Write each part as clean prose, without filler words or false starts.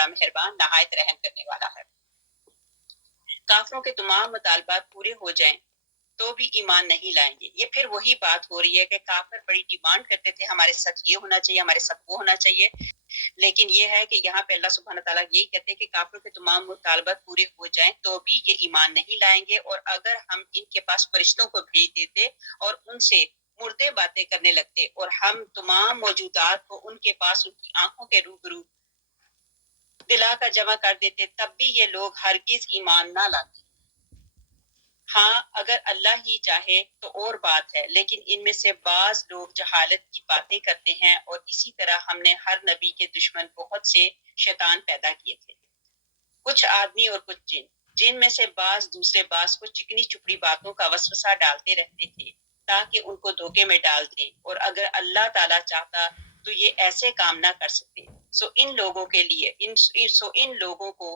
بڑا مہربان نہایت رحم کرنے والا ہے۔ کافروں کے تمام مطالبات پورے ہو جائیں تو بھی ایمان نہیں لائیں گے۔ یہ پھر وہی بات ہو رہی ہے کہ کافر بڑی ڈیمانڈ کرتے تھے ہمارے ساتھ یہ ہونا چاہیے، ہمارے ساتھ وہ ہونا چاہیے، لیکن یہ ہے کہ یہاں پہ اللہ سبحانہ تعالیٰ یہی کہتے ہیں کہ کافروں کے تمام مطالبات پورے ہو جائیں تو بھی یہ ایمان نہیں لائیں گے، اور اگر ہم ان کے پاس فرشتوں کو بھیج دیتے اور ان سے مردے باتیں کرنے لگتے اور ہم تمام موجودات کو ان کے پاس ان کی آنکھوں کے روبرو دلا کر جمع کر دیتے تب بھی یہ لوگ ہرگز ایمان نہ لاتے۔ ہاں اگر اللہ ہی چاہے تو اور بات ہے، لیکن ان میں سے بعض لوگ جہالت کی باتیں کرتے ہیں، اور اسی طرح ہم نے ہر نبی کے دشمن بہت سے شیطان پیدا کیے تھے، کچھ آدمی اور کچھ جن، جن میں سے بعض دوسرے بعض کو چکنی چپڑی باتوں کا وسوسہ ڈالتے رہتے تھے تاکہ ان کو دھوکے میں ڈال دیں، اور اگر اللہ تعالیٰ چاہتا تو یہ ایسے کام نہ کر سکتے۔ سو ان لوگوں کو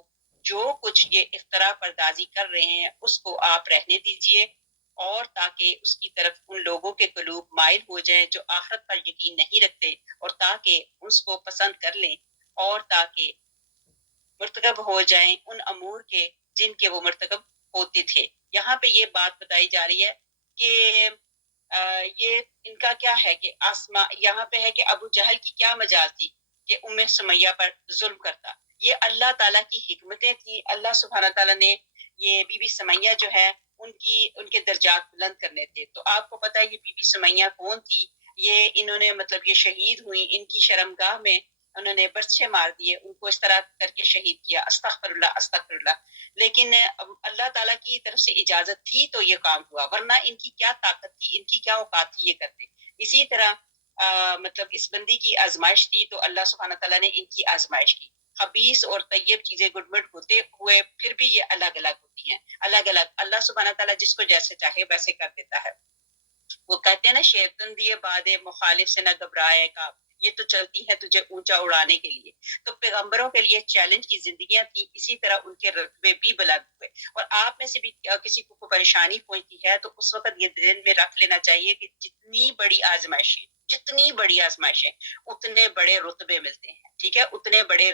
جو کچھ یہ افترا پردازی کر رہے ہیں اس کو آپ رہنے دیجئے، اور تاکہ اس کی طرف ان لوگوں کے قلوب مائل ہو جائیں جو آخرت پر یقین نہیں رکھتے، اور تاکہ اس کو پسند کر لیں، اور تاکہ مرتکب ہو جائیں ان امور کے جن کے وہ مرتکب ہوتے تھے۔ یہاں پہ یہ بات بتائی جا رہی ہے کہ یہ ان کا کیا ہے کہ یہاں پہ ہے کہ ابو جہل کی کیا مجال تھی کہ ام سمیہ پر ظلم کرتا۔ یہ اللہ تعالیٰ کی حکمتیں تھی، اللہ سبحانہ تعالیٰ نے یہ بی بی سمیہ جو ہے ان کے درجات بلند کرنے تھے۔ تو آپ کو پتہ ہے یہ بی بی سمیہ کون تھی؟ یہ انہوں نے مطلب یہ شہید ہوئی، ان کی شرمگاہ میں انہوں نے برچھے مار دیے، ان کو اس طرح کر کے شہید کیا، استغفر اللہ استغفر اللہ۔ لیکن اللہ تعالیٰ کی طرف سے اجازت تھی تو یہ کام ہوا، ورنہ ان کی کیا طاقت تھی، ان کی کیا اوقات تھی یہ کرتے۔ اسی طرح مطلب اس بندی کی آزمائش تھی تو اللہ سبحانہ تعالیٰ نے ان کی آزمائش کی۔ خبیث اور طیب چیزیں گڈمٹ ہوتے ہوئے پھر بھی یہ الگ الگ ہوتی ہیں، الگ الگ۔ اللہ سبحانہ تعالیٰ جس کو جیسے چاہے ویسے کر دیتا ہے۔ وہ کہتے ہیں نا شیطان دیے باد مخالف سے نہ گھبرائے گا، یہ تو چلتی ہے تجھے اونچا اڑانے کے لیے۔ تو پیغمبروں کے لیے چیلنج کی زندگیاں تھی، اسی طرح ان کے رتبے بھی بلند ہوئے۔ اور آپ میں سے بھی کسی کو پریشانی پہنچتی ہے تو اس وقت یہ ذہن میں رکھ لینا چاہیے کہ جتنی بڑی آزمائشیں اتنے بڑے رتبے ملتے ہیں، ٹھیک ہے، اتنے بڑے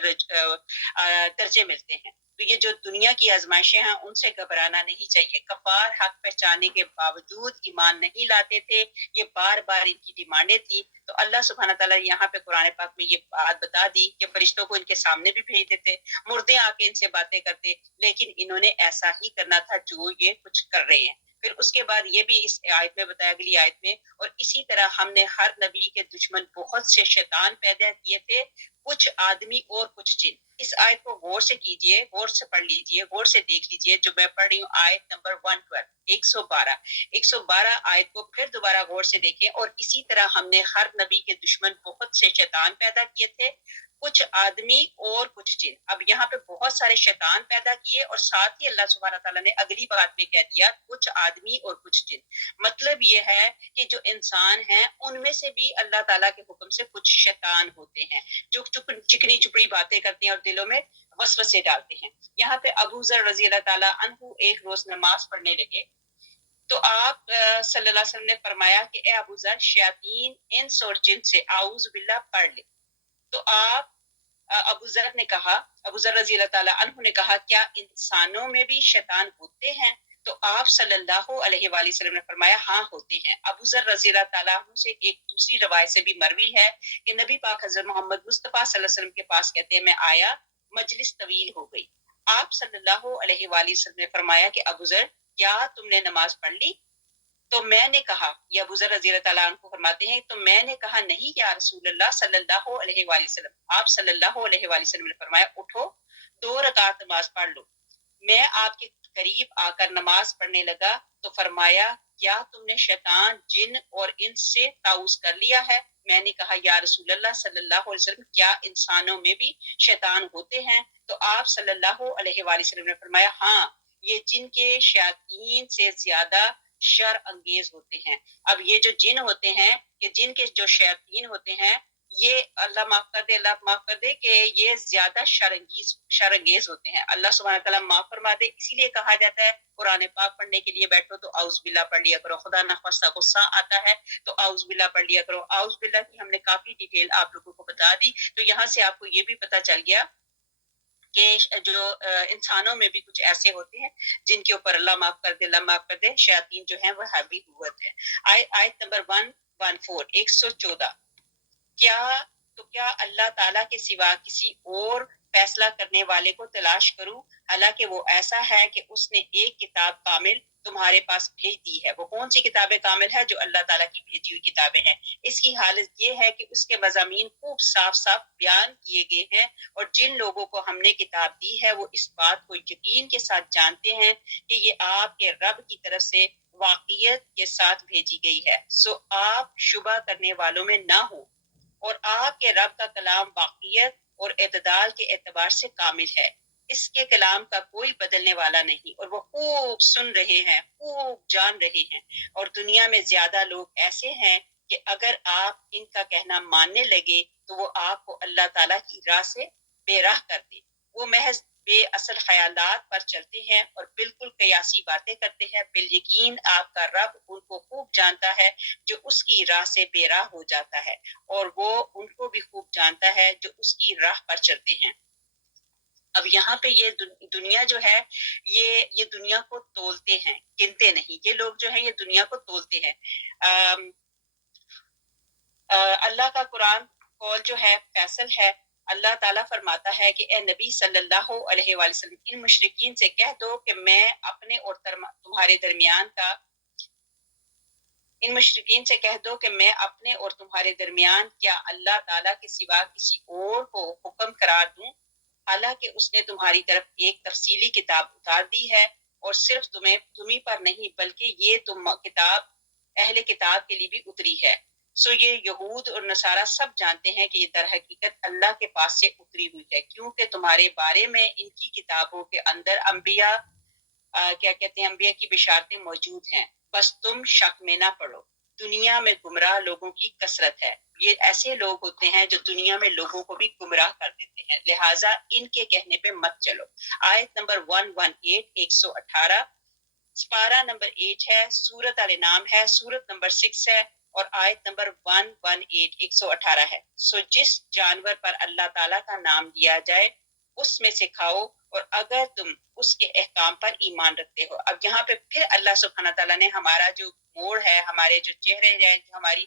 درجے ملتے ہیں۔ تو یہ جو دنیا کی آزمائشیں ہیں ان سے گھبرانا نہیں چاہیے۔ کفار حق پہچانے کے باوجود ایمان نہیں لاتے تھے، یہ بار بار ان کی ڈیمانڈیں تھی۔ تو اللہ سبحانہ تعالیٰ یہاں پہ قرآن پاک میں یہ بات بتا دی کہ فرشتوں کو ان کے سامنے بھی بھیج دیتے، مردے آ کے ان سے باتیں کرتے، لیکن انہوں نے ایسا ہی کرنا تھا جو یہ کچھ کر رہے ہیں۔ پھر اس کے بعد یہ بھی اس آیت میں بتایا، اگلی آیت میں، اور اسی طرح ہم نے ہر نبی کے دشمن بہت سے شیطان پیدا کیے تھے، کچھ آدمی اور کچھ جن۔ اس آیت کو غور سے کیجئے، غور سے پڑھ لیجئے، غور سے دیکھ لیجئے، جو میں پڑھ رہی ہوں آیت نمبر 112 112 آیت کو پھر دوبارہ غور سے دیکھیں۔ اور اسی طرح ہم نے ہر نبی کے دشمن بہت سے شیطان پیدا کیے تھے، کچھ آدمی اور کچھ جن۔ اب یہاں پہ بہت سارے شیطان پیدا کیے، اور ساتھ ہی اللہ سبحانہ تعالیٰ نے اگلی بات میں کہہ دیا کچھ آدمی اور کچھ جن۔ مطلب یہ ہے کہ جو انسان ہیں ان میں سے بھی اللہ تعالیٰ کے حکم سے کچھ شیطان ہوتے ہیں جو چکنی چپڑی باتیں کرتے ہیں اور دلوں میں وسوسے ڈالتے ہیں۔ یہاں پہ ابو ذر رضی اللہ تعالیٰ عنہ ایک روز نماز پڑھنے لگے تو آپ صلی اللہ علیہ وسلم نے فرمایا کہ اے ابو ذر، شیاطین انس اور جن سے اعوذ باللہ پڑھ لے۔ تو آپ ابو ذر رضی اللہ تعالیٰ عنہ نے کہا کیا انسانوں میں بھی شیطان ہوتے ہیں؟ تو آپ صلی اللہ علیہ وآلہ وسلم نے فرمایا ہاں ہوتے ہیں۔ ابو ذر رضی اللہ تعالیٰ عنہ سے ایک دوسری روایت سے بھی مروی ہے کہ نبی پاک حضرت محمد مصطفیٰ صلی اللہ علیہ وسلم کے پاس کہتے ہیں میں آیا، مجلس طویل ہو گئی۔ آپ صلی اللہ علیہ وآلہ وسلم نے فرمایا کہ ابو ذر کیا تم نے نماز پڑھ لی؟ تو میں نے کہا، یہ ابو ذر رضی اللہ تعالیٰ عنہ فرماتے ہیں، تو میں نے کہا نہیں یا رسول اللہ صلی اللہ علیہ وآلہ وسلم۔ آپ صلی اللہ علیہ وآلہ وسلم نے فرمایا اٹھو 2 رکعت نماز پڑھ لو۔ میں آپ کے قریب آ کر نماز پڑھنے لگا تو فرمایا کیا تم نے شیطان، جن اور انس سے تعوذ کر لیا ہے؟ میں نے کہا یا رسول اللہ صلی اللہ علیہ وسلم کیا انسانوں میں بھی شیطان ہوتے ہیں؟ تو آپ صلی اللہ علیہ وآلہ وسلم نے فرمایا ہاں، یہ جن کے شیاطین سے زیادہ شر انگیز ہوتے ہیں۔ اب یہ جو جن ہوتے ہیں، کہ جن کے جو شیاطین ہوتے ہیں، یہ اللہ معاف کر دے کہ یہ زیادہ شر انگیز ہوتے ہیں۔ اللہ سبحانہ تعالیٰ معاف فرما دے، اسی لیے کہا جاتا ہے قرآن پاک پڑھنے کے لیے بیٹھو تو اعوذ باللہ پڑھ لیا کرو، خدا نخواستہ غصہ آتا ہے تو اعوذ باللہ پڑھ لیا کرو۔ اعوذ باللہ کی ہم نے کافی ڈیٹیل آپ لوگوں کو بتا دی، تو یہاں سے آپ کو یہ بھی پتہ چل گیا کہ جو انسانوں میں بھی کچھ ایسے ہوتے ہیں جن کے اوپر اللہ معاف کر دے، اللہ معاف کر دے، شیاطین جو ہیں وہ حاوی ہوتے ہیں۔ آیت نمبر 114 114، کیا اللہ تعالیٰ کے سوا کسی اور فیصلہ کرنے والے کو تلاش کروں، حالانکہ وہ ایسا ہے کہ اس نے ایک کتاب کامل تمہارے پاس بھیج دی ہے۔ وہ کون سی کتاب کامل ہے؟ جو اللہ تعالیٰ کی بھیجی ہوئی کتابیں ہیں۔ اس کی حالت یہ ہے کہ اس کے مضامین خوب صاف صاف بیان کیے گئے ہیں، اور جن لوگوں کو ہم نے کتاب دی ہے وہ اس بات کو یقین کے ساتھ جانتے ہیں کہ یہ آپ کے رب کی طرف سے واقعیت کے ساتھ بھیجی گئی ہے، سو آپ شبہ کرنے والوں میں نہ ہو، اور آپ کے رب کا کلام واقعیت اور اعتدال کے اعتبار سے کامل ہے، اس کے کلام کا کوئی بدلنے والا نہیں، اور وہ خوب سن رہے ہیں، خوب جان رہے ہیں، اور دنیا میں زیادہ لوگ ایسے ہیں کہ اگر آپ ان کا کہنا ماننے لگے تو وہ آپ کو اللہ تعالیٰ کی راہ سے بے راہ کر دے۔ وہ محض بے اصل خیالات پر چلتے ہیں اور بالکل قیاسی باتیں کرتے ہیں، بالیقین آپ کا رب ان کو خوب جانتا ہے جو اس کی راہ سے بے راہ ہو جاتا ہے، اور وہ ان کو بھی خوب جانتا ہے جو اس کی راہ پر چلتے ہیں۔ اب یہاں پہ یہ دنیا جو ہے، یہ دنیا کو تولتے ہیں، گنتے نہیں۔ یہ لوگ جو ہیں یہ دنیا کو تولتے ہیں۔ اللہ کا قرآن قول جو ہے فیصل ہے۔ اللہ تعالیٰ فرماتا ہے کہ اے نبی صلی اللہ علیہ وآلہ وسلم، ان مشرکین سے کہہ دو کہ میں اپنے اور تمہارے درمیان کا ان مشرکین سے کہہ دو کہ میں اپنے اور تمہارے درمیان کیا اللہ تعالیٰ کے سوا کسی اور کو حکم قرار دوں، حالانکہ اس نے تمہاری طرف ایک تفصیلی کتاب اتار دی ہے، اور صرف تمہیں پر نہیں بلکہ یہ کتاب اہل کتاب کے لیے بھی اتری ہے۔ سو یہ یہود اور نصارہ سب جانتے ہیں کہ یہ در حقیقت اللہ کے پاس سے اتری ہوئی ہے، کیونکہ تمہارے بارے میں ان کی کتابوں کے اندر انبیاء انبیاء کی بشارتیں موجود ہیں، بس تم شک میں نہ پڑو۔ دنیا میں گمراہ لوگوں کی کثرت ہے، یہ ایسے لوگ ہوتے ہیں جو دنیا میں لوگوں کو بھی گمراہ کر دیتے ہیں، لہٰذا ان کے کہنے پہ مت چلو۔ آیت نمبر 118 118، سپارہ نمبر 8 ہے، سورت الانعام ہے، سورت نمبر 6 ہے، اور آیت نمبر 118 118 ہے۔ سو جس جانور پر اللہ تعالیٰ کا نام لیا جائے اس میں سے کھاؤ، اور اگر تم اس کے احکام پر ایمان رکھتے ہو۔ اب یہاں پہ پھر اللہ سبحانہ تعالیٰ نے ہمارا جو موڑ ہے، ہمارے جو چہرے ہیں، ہماری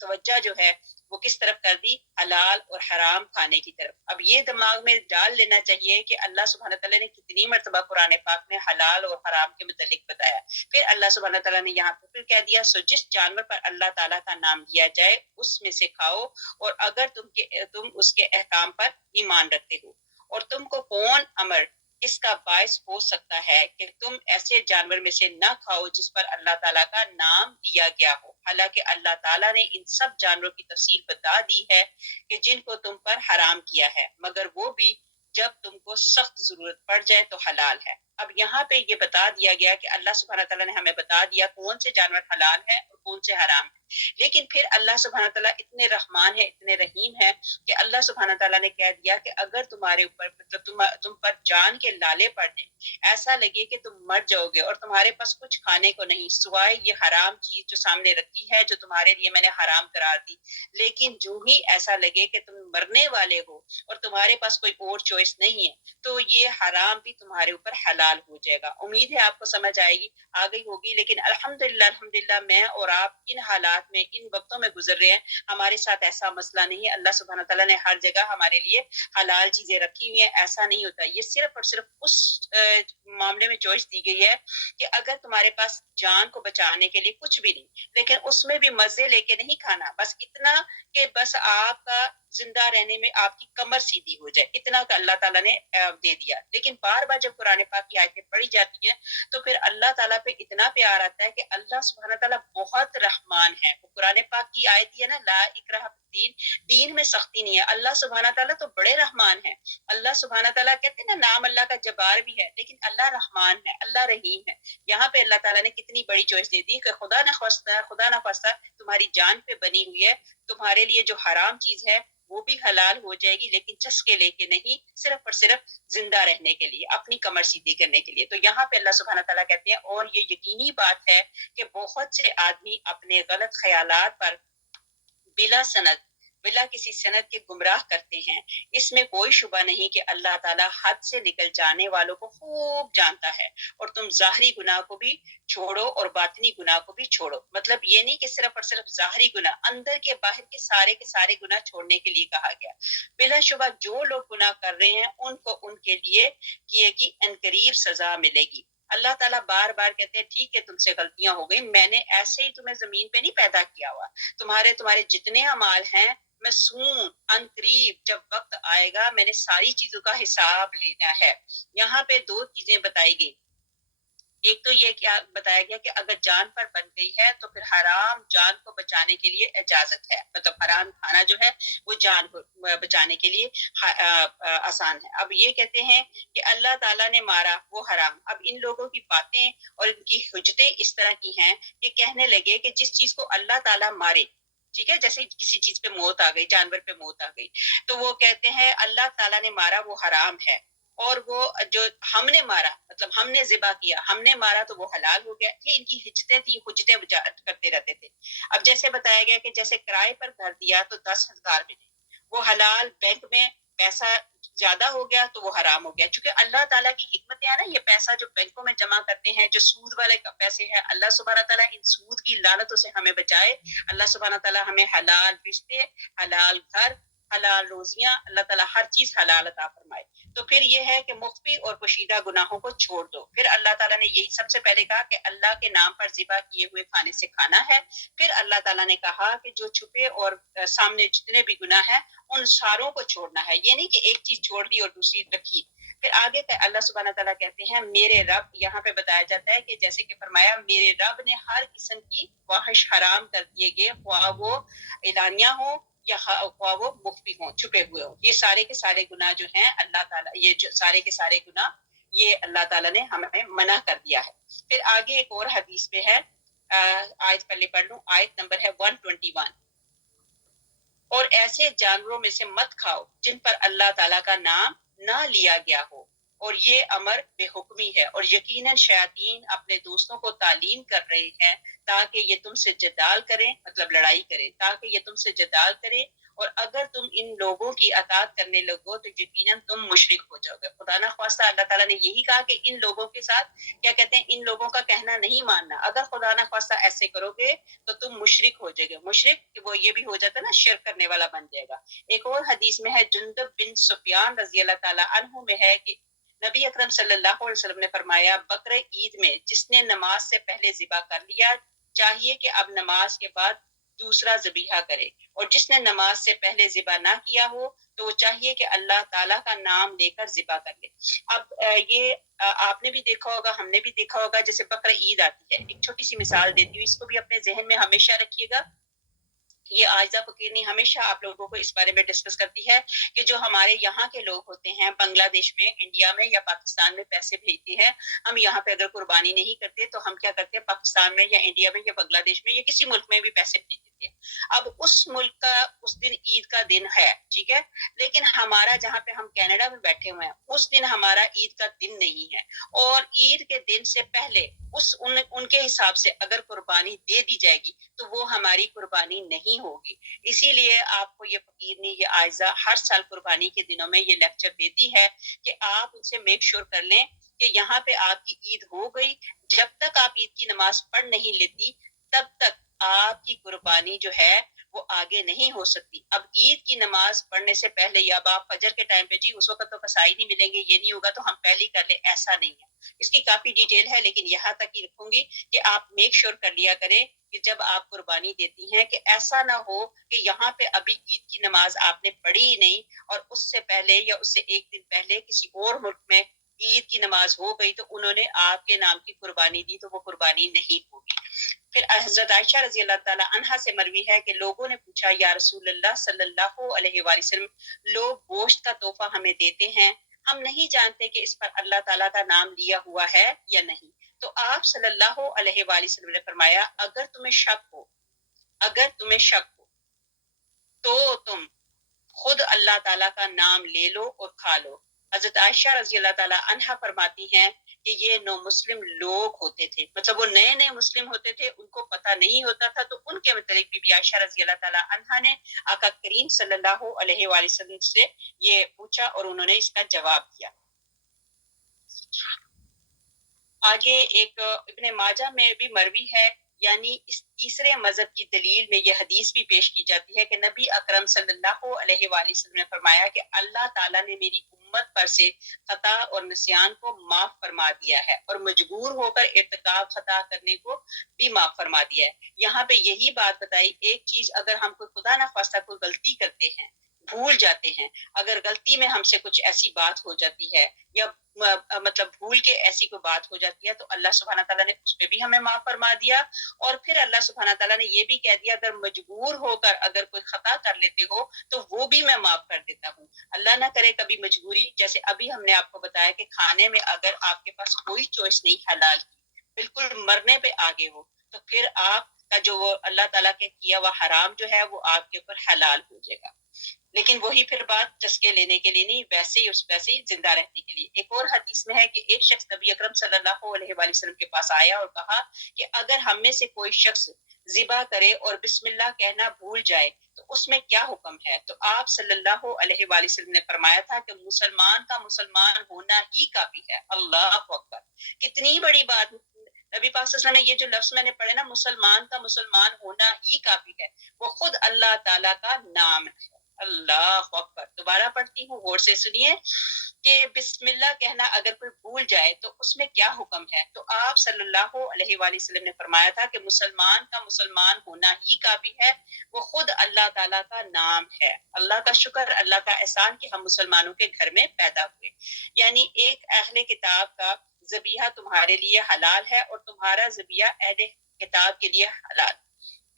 توجہ جو ہے وہ کس طرف کر دی؟ حلال اور حرام کھانے کی طرف۔ اب یہ دماغ میں ڈال لینا چاہیے کہ اللہ سبحانہ تعالیٰ نے کتنی مرتبہ قرآن پاک میں حلال اور حرام کے متعلق بتایا۔ پھر اللہ سبحانہ تعالیٰ نے یہاں پہ پھر کہہ دیا، سو جس جانور پر اللہ تعالیٰ کا نام لیا جائے اس میں سے کھاؤ، اور اگر تم اس کے احکام پر ایمان رکھتے ہو۔ اور تم کو کون امر اس کا باعث ہو سکتا ہے کہ تم ایسے جانور میں سے نہ کھاؤ جس پر اللہ تعالیٰ کا نام لیا گیا ہو، حالانکہ اللہ تعالیٰ نے ان سب جانوروں کی تفصیل بتا دی ہے کہ جن کو تم پر حرام کیا ہے، مگر وہ بھی جب تم کو سخت ضرورت پڑ جائے تو حلال ہے۔ اب یہاں پہ یہ بتا دیا گیا کہ اللہ سبحانہ تعالیٰ نے ہمیں بتا دیا کون سے جانور حلال ہے اور کون سے حرام ہے، لیکن پھر اللہ سبحانہ تعالیٰ اتنے رحمان ہے، اتنے رحیم ہے کہ اللہ سبحانہ تعالیٰ نے کہہ دیا کہ اگر تمہارے اوپر تم پر جان کے لالے پڑ جائیں، ایسا لگے کہ تم مر جاؤ گے اور تمہارے پاس کچھ کھانے کو نہیں سوائے یہ حرام چیز جو سامنے رکھی ہے، جو تمہارے لیے میں نے حرام قرار دی، لیکن جو ہی ایسا لگے کہ تم مرنے والے ہو اور تمہارے پاس کوئی اور چوائس نہیں ہے، تو یہ حرام بھی تمہارے اوپر حلال ہو جائے گا۔ امید ہے آپ کو سمجھ آئے گی، آ گئی ہوگی، لیکن الحمدللہ میں اور آپ ان حالات میں، ان وقتوں میں گزر رہے ہیں، ہمارے ساتھ ایسا مسئلہ نہیں ہے۔ اللہ سبحانہ تعالیٰ نے ہر جگہ ہمارے لیے حلال چیزیں رکھی ہوئی ہیں، ایسا نہیں ہوتا۔ یہ صرف اور صرف اس معاملے میں چوائس دی گئی ہے کہ اگر تمہارے پاس جان کو بچانے کے لیے کچھ بھی نہیں، لیکن اس میں بھی مزے لے کے نہیں کھانا، بس اتنا کہ بس آپ کا زندہ رہنے میں آپ کی کمر سیدھی ہو جائے، اتنا کا اللہ تعالیٰ نے دے دیا۔ لیکن بار بار جب قرآن پاک کی آیتیں پڑھی جاتی ہیں تو پھر اللہ تعالیٰ پہ اتنا پیار آتا ہے کہ اللہ سبحانہ تعالیٰ بہت رحمان ہے۔ وہ قرآن پاک کی آیت ہے نا، لا اکراہ فی الدین، دین میں سختی نہیں ہے۔ اللہ سبحانہ تعالیٰ تو بڑے رحمان ہے۔ اللہ سبحانہ تعالیٰ کہتے ہیں نا، نام اللہ کا جبار بھی ہے، لیکن اللہ رحمان ہے، اللہ رحیم ہے۔ یہاں پہ اللہ تعالیٰ نے کتنی بڑی چوائس دے دی کہ خدا نہ خواستہ تمہاری جان پہ بنی ہوئی ہے، تمہارے لیے جو حرام چیز ہے وہ بھی حلال ہو جائے گی، لیکن چسکے لے کے نہیں، صرف اور صرف زندہ رہنے کے لیے، اپنی کمر سیدھی کرنے کے لیے۔ تو یہاں پہ اللہ سبحانہ تعالیٰ کہتے ہیں، اور یہ یقینی بات ہے کہ بہت سے آدمی اپنے غلط خیالات پر بلا سند بلا کسی سند کے گمراہ کرتے ہیں۔ اس میں کوئی شبہ نہیں کہ اللہ تعالیٰ حد سے نکل جانے والوں کو خوب جانتا ہے، اور تم ظاہری گناہ کو بھی چھوڑو اور باطنی گناہ کو بھی چھوڑو۔ مطلب یہ نہیں کہ صرف اور صرف ظاہری گناہ، اندر کے باہر کے سارے گناہ چھوڑنے کے لیے کہا گیا۔ بلا شبہ جو لوگ گناہ کر رہے ہیں ان کو ان کے لیے کیے کی انقریب سزا ملے گی۔ اللہ تعالیٰ بار بار کہتے ہیں ٹھیک ہے تم سے غلطیاں ہو گئی، میں نے ایسے ہی تمہیں زمین پہ نہیں پیدا کیا ہوا، تمہارے جتنے اعمال ہیں مسون ان قریب جب وقت آئے گا میں نے ساری چیزوں کا حساب لینا ہے۔ یہاں پہ دو چیزیں بتائی گئی، ایک تو یہ کیا بتایا گیا کہ اگر جان پر بن گئی ہے تو پھر حرام جان کو بچانے کے لیے اجازت ہے، مطلب حرام کھانا جو ہے وہ جان کو بچانے کے لیے آسان ہے۔ اب یہ کہتے ہیں کہ اللہ تعالیٰ نے مارا وہ حرام۔ اب ان لوگوں کی باتیں اور ان کی حجتیں اس طرح کی ہیں کہ کہنے لگے کہ جس چیز کو اللہ تعالیٰ مارے، ٹھیک ہے، جیسے کسی چیز پہ موت آ گئی، جانور پہ موت آ گئی، تو وہ کہتے ہیں اللہ تعالیٰ نے مارا وہ حرام ہے، اور وہ جو ہم نے مارا مطلب ہم نے ذبح کیا، ہم نے مارا تو وہ حلال ہو گیا۔ یہ ان کی حجتیں تھی، حجتیں کرتے رہتے تھے۔ اب جیسے بتایا گیا کہ جیسے کرائے پر گھر دیا تو 10,000 ملے، وہ حلال بینک میں پیسہ زیادہ ہو گیا تو وہ حرام ہو گیا۔ چونکہ اللہ تعالیٰ کی حکمت ہے نا، یہ پیسہ جو بینکوں میں جمع کرتے ہیں جو سود والے پیسے ہیں، اللہ سبحانہ تعالیٰ ان سود کی لعنتوں سے ہمیں بچائے۔ اللہ سبحانہ تعالیٰ ہمیں حلال رشتے، حلال گھر، حلال روزیاں، اللہ تعالیٰ ہر چیز حلال عطا فرمائے۔ تو پھر یہ ہے کہ مخفی اور پوشیدہ گناہوں کو چھوڑ دو۔ پھر اللہ تعالیٰ نے یہی سب سے پہلے کہا کہ اللہ کے نام پر ذبح کیے ہوئے کھانے سے کھانا ہے۔ پھر اللہ تعالیٰ نے کہا کہ جو چھپے اور سامنے جتنے بھی گناہ ہیں ان ساروں کو چھوڑنا ہے، یہ نہیں کہ ایک چیز چھوڑ دی اور دوسری رکھی۔ پھر آگے اللہ سبحانہ تعالیٰ کہتے ہیں میرے رب، یہاں پہ بتایا جاتا ہے کہ جیسے کہ فرمایا میرے رب نے ہر قسم کی فحش حرام کر دیے گئے، خواہ وہ اعلانیہ ہوں یا خواہ وہ مخفی ہوں، چھپے ہوئے ہوں۔ یہ سارے کے سارے گناہ جو ہیں اللہ تعالیٰ، یہ جو سارے کے سارے گناہ یہ اللہ تعالیٰ نے ہمیں منع کر دیا ہے۔ پھر آگے ایک اور حدیث پہ ہے، آیت پہلے پڑھ لوں، آیت نمبر ہے 121، اور ایسے جانوروں میں سے مت کھاؤ جن پر اللہ تعالیٰ کا نام نہ لیا گیا ہو، اور یہ امر بے حکمی ہے، اور یقیناً شیاطین اپنے دوستوں کو تعلیم کر رہے ہیں تاکہ یہ تم سے جدال کریں، مطلب لڑائی کریں، تاکہ یہ تم سے جدال کریں، اور اگر تم ان لوگوں کی اطاعت کرنے لگو تو یقیناً تم مشرک ہو جاؤ گے۔ خدا نخواستہ اللہ تعالیٰ نے یہی کہا کہ ان لوگوں کے ساتھ کیا کہتے ہیں، ان لوگوں کا کہنا نہیں ماننا، اگر خدا نخواستہ ایسے کرو گے تو تم مشرک ہو جائے گے۔ مشرک کہ وہ یہ بھی ہو جاتا ہے نا، شرک کرنے والا بن جائے گا۔ ایک اور حدیث میں ہے، جندب بن سفیان رضی اللہ تعالیٰ عنہ میں ہے کہ نبی اکرم صلی اللہ علیہ وسلم نے فرمایا بقر عید میں جس نے نماز سے پہلے ذبح کر لیا چاہیے کہ اب نماز کے بعد دوسرا ذبیحہ کرے، اور جس نے نماز سے پہلے ذبح نہ کیا ہو تو وہ چاہیے کہ اللہ تعالیٰ کا نام لے کر ذبح کر لے۔ اب یہ آپ نے بھی دیکھا ہوگا، ہم نے بھی دیکھا ہوگا، جیسے بقر عید آتی ہے، ایک چھوٹی سی مثال دیتی ہوں، اس کو بھی اپنے ذہن میں ہمیشہ رکھیے گا۔ یہ عائزہ فقیرنی ہمیشہ آپ لوگوں کو اس بارے میں ڈسکس کرتی ہے کہ جو ہمارے یہاں کے لوگ ہوتے ہیں بنگلہ دیش میں، انڈیا میں یا پاکستان میں پیسے بھیجتے ہیں، ہم یہاں پہ اگر قربانی نہیں کرتے تو ہم کیا کرتے ہیں، پاکستان میں یا انڈیا میں یا بنگلہ دیش میں یا کسی ملک میں بھی پیسے بھیج دیتے ہیں۔ اب اس ملک کا اس دن عید کا دن ہے، ٹھیک ہے، لیکن ہمارا جہاں پہ ہم کینیڈا میں بیٹھے ہوئے ہیں اس دن ہمارا عید کا دن نہیں ہے، اور عید کے دن سے پہلے ان کے حساب سے اگر قربانی دے دی جائے گی تو وہ ہماری قربانی نہیں ہوگی۔ اسی لیے آپ کو یہ فقیرنی، یہ عائزہ ہر سال قربانی کے دنوں میں یہ لیکچر دیتی ہے کہ آپ ان سے میک شور کر لیں کہ یہاں پہ آپ کی عید ہو گئی، جب تک آپ عید کی نماز پڑھ نہیں لیتی تب تک آپ کی قربانی جو ہے وہ آگے نہیں ہو سکتی۔ اب عید کی نماز پڑھنے سے پہلے یا آپ فجر کے ٹائم پہ جی اس وقت تو کسائی نہیں ملیں گے، یہ نہیں ہوگا تو ہم پہلے ہی کر لیں، ایسا نہیں ہے۔ اس کی کافی ڈیٹیل ہے لیکن یہاں تک ہی رکھوں گی کہ آپ میک شور کر لیا کریں کہ جب آپ قربانی دیتی ہیں کہ ایسا نہ ہو کہ یہاں پہ ابھی عید کی نماز آپ نے پڑھی ہی نہیں اور اس سے پہلے یا اس سے ایک دن پہلے کسی اور ملک میں عید کی نماز ہو گئی تو انہوں نے آپ کے نام کی قربانی دی تو وہ قربانی نہیں ہوگی۔ پھر حضرت عائشہ رضی اللہ تعالی عنہا سے مروی ہے کہ لوگوں نے پوچھا یا رسول اللہ صلی اللہ علیہ وآلہ وسلم، لوگ گوشت کا تحفہ ہمیں دیتے ہیں، ہم نہیں جانتے کہ اس پر اللہ تعالیٰ کا نام لیا ہوا ہے یا نہیں۔ تو آپ صلی اللہ علیہ وآلہ وسلم نے فرمایا اگر تمہیں شک ہو تو تم خود اللہ تعالیٰ کا نام لے لو اور کھا لو۔ حضرت عائشہ رضی اللہ تعالیٰ عنہا فرماتی ہیں کہ یہ نو مسلم لوگ ہوتے تھے، مطلب وہ نئے نئے مسلم ہوتے تھے، ان کو پتہ نہیں ہوتا تھا، تو ان کے متعلق بی بی عائشہ رضی اللہ تعالیٰ عنہا نے آقا کریم صلی اللہ علیہ وآلہ وسلم سے یہ پوچھا اور انہوں نے اس کا جواب دیا۔ آگے ایک ابن ماجہ میں بھی مروی ہے، یعنی اس تیسرے مذہب کی دلیل میں یہ حدیث بھی پیش کی جاتی ہے کہ نبی اکرم صلی اللہ علیہ وآلہ وسلم نے فرمایا کہ اللہ تعالیٰ نے میری امت پر سے خطا اور نسیان کو معاف فرما دیا ہے اور مجبور ہو کر ارتکاب خطا کرنے کو بھی معاف فرما دیا ہے۔ یہاں پہ یہی بات بتائی، ایک چیز اگر ہم کوئی خدا نخواستہ کوئی غلطی کرتے ہیں، بھول جاتے ہیں، اگر غلطی میں ہم سے کچھ ایسی بات ہو جاتی ہے یا مطلب بھول کے ایسی کوئی بات ہو جاتی ہے، تو اللہ سبحانہ تعالیٰ نے اس پہ بھی ہمیں معاف فرما دیا، اور پھر اللہ سبحانہ تعالیٰ نے یہ بھی کہہ دیا اگر مجبور ہو کر اگر کوئی خطا کر لیتے ہو تو وہ بھی میں معاف کر دیتا ہوں۔ اللہ نہ کرے کبھی مجبوری، جیسے ابھی ہم نے آپ کو بتایا کہ کھانے میں اگر آپ کے پاس کوئی چوائس نہیں حلال کی، بالکل مرنے پہ آگے ہو، تو پھر آپ کا جو وہ اللہ تعالیٰ کے کیا ہوا حرام جو ہے وہ آپ کے اوپر حلال ہو جائے گا، لیکن وہی پھر بات چسکے لینے کے لیے نہیں، ویسے ہی زندہ رہنے کے لیے۔ ایک اور حدیث میں ہے کہ ایک شخص نبی اکرم صلی اللہ علیہ وآلہ وسلم کے پاس آیا اور کہا کہ اگر ہم میں سے کوئی شخص ذبح کرے اور بسم اللہ کہنا بھول جائے تو اس میں کیا حکم ہے؟ تو آپ صلی اللہ علیہ وآلہ وسلم نے فرمایا تھا کہ مسلمان کا مسلمان ہونا ہی کافی ہے۔ اللہ اکبر، کتنی بڑی بات! نبی پاک صلی اللہ علیہ وسلم نے یہ جو لفظ میں نے پڑھے نا، مسلمان کا مسلمان ہونا ہی کافی ہے، وہ خود اللہ تعالیٰ کا نام ہے۔ اللہ اکبر، دوبارہ پڑھتی ہوں، غور سے سنیے کہ بسم اللہ کہنا اگر کوئی بھول جائے تو اس میں کیا حکم ہے؟ تو آپ صلی اللہ علیہ وآلہ وسلم نے فرمایا تھا کہ مسلمان کا مسلمان ہونا ہی کافی ہے، وہ خود اللہ تعالیٰ کا نام ہے۔ اللہ کا شکر، اللہ کا احسان کہ ہم مسلمانوں کے گھر میں پیدا ہوئے۔ یعنی ایک اہل کتاب کا ذبیحہ تمہارے لیے حلال ہے اور تمہارا ذبیحہ اہل کتاب کے لیے حلال۔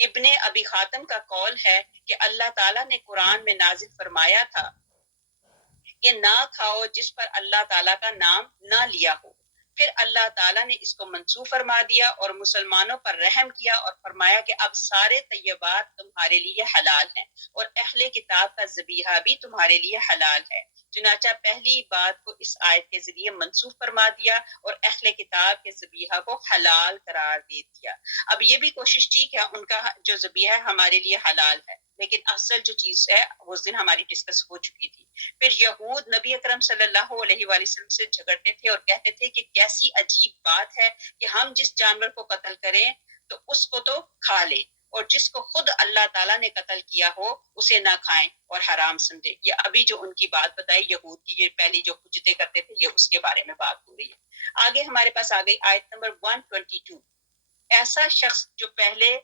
ابن ابی خاتم کا قول ہے کہ اللہ تعالیٰ نے قرآن میں نازل فرمایا تھا کہ نہ کھاؤ جس پر اللہ تعالیٰ کا نام نہ لیا ہو، پھر اللہ تعالیٰ نے اس کو منسوخ فرما دیا اور مسلمانوں پر رحم کیا اور فرمایا کہ اب سارے طیبات تمہارے لیے حلال ہیں اور اہل کتاب کا ذبیحہ بھی تمہارے لیے حلال ہے۔ چنانچہ پہلی بات کو اس آیت کے ذریعے منسوخ فرما دیا اور اہل کتاب کے ذبیحہ کو حلال قرار دے دیا۔ اب یہ بھی کوشش ٹھیک ہے، ان کا جو ذبیحہ ہے ہمارے لیے حلال ہے، لیکن اصل جو چیز ہے اس دن ہماری ڈسکس ہو چکی تھی۔ پھر یہود نبی اکرم صلی اللہ علیہ وآلہ وسلم سے جھگڑتے تھے اور کہتے تھے کہ کیسی عجیب بات ہے کہ ہم جس جانور کو قتل کریں تو اس کو تو کھا لیں اور جس کو خود اللہ تعالیٰ نے قتل کیا ہو اسے نہ کھائیں اور حرام سمجھیں۔ یہ ابھی جو ان کی بات بتائی یہود کی، یہ پہلی جو حجتیں کرتے تھے، یہ اس کے بارے میں بات ہو رہی ہے۔ آگے ہمارے پاس آ گئی آیت نمبر 122۔ ایسا شخص جو پہلے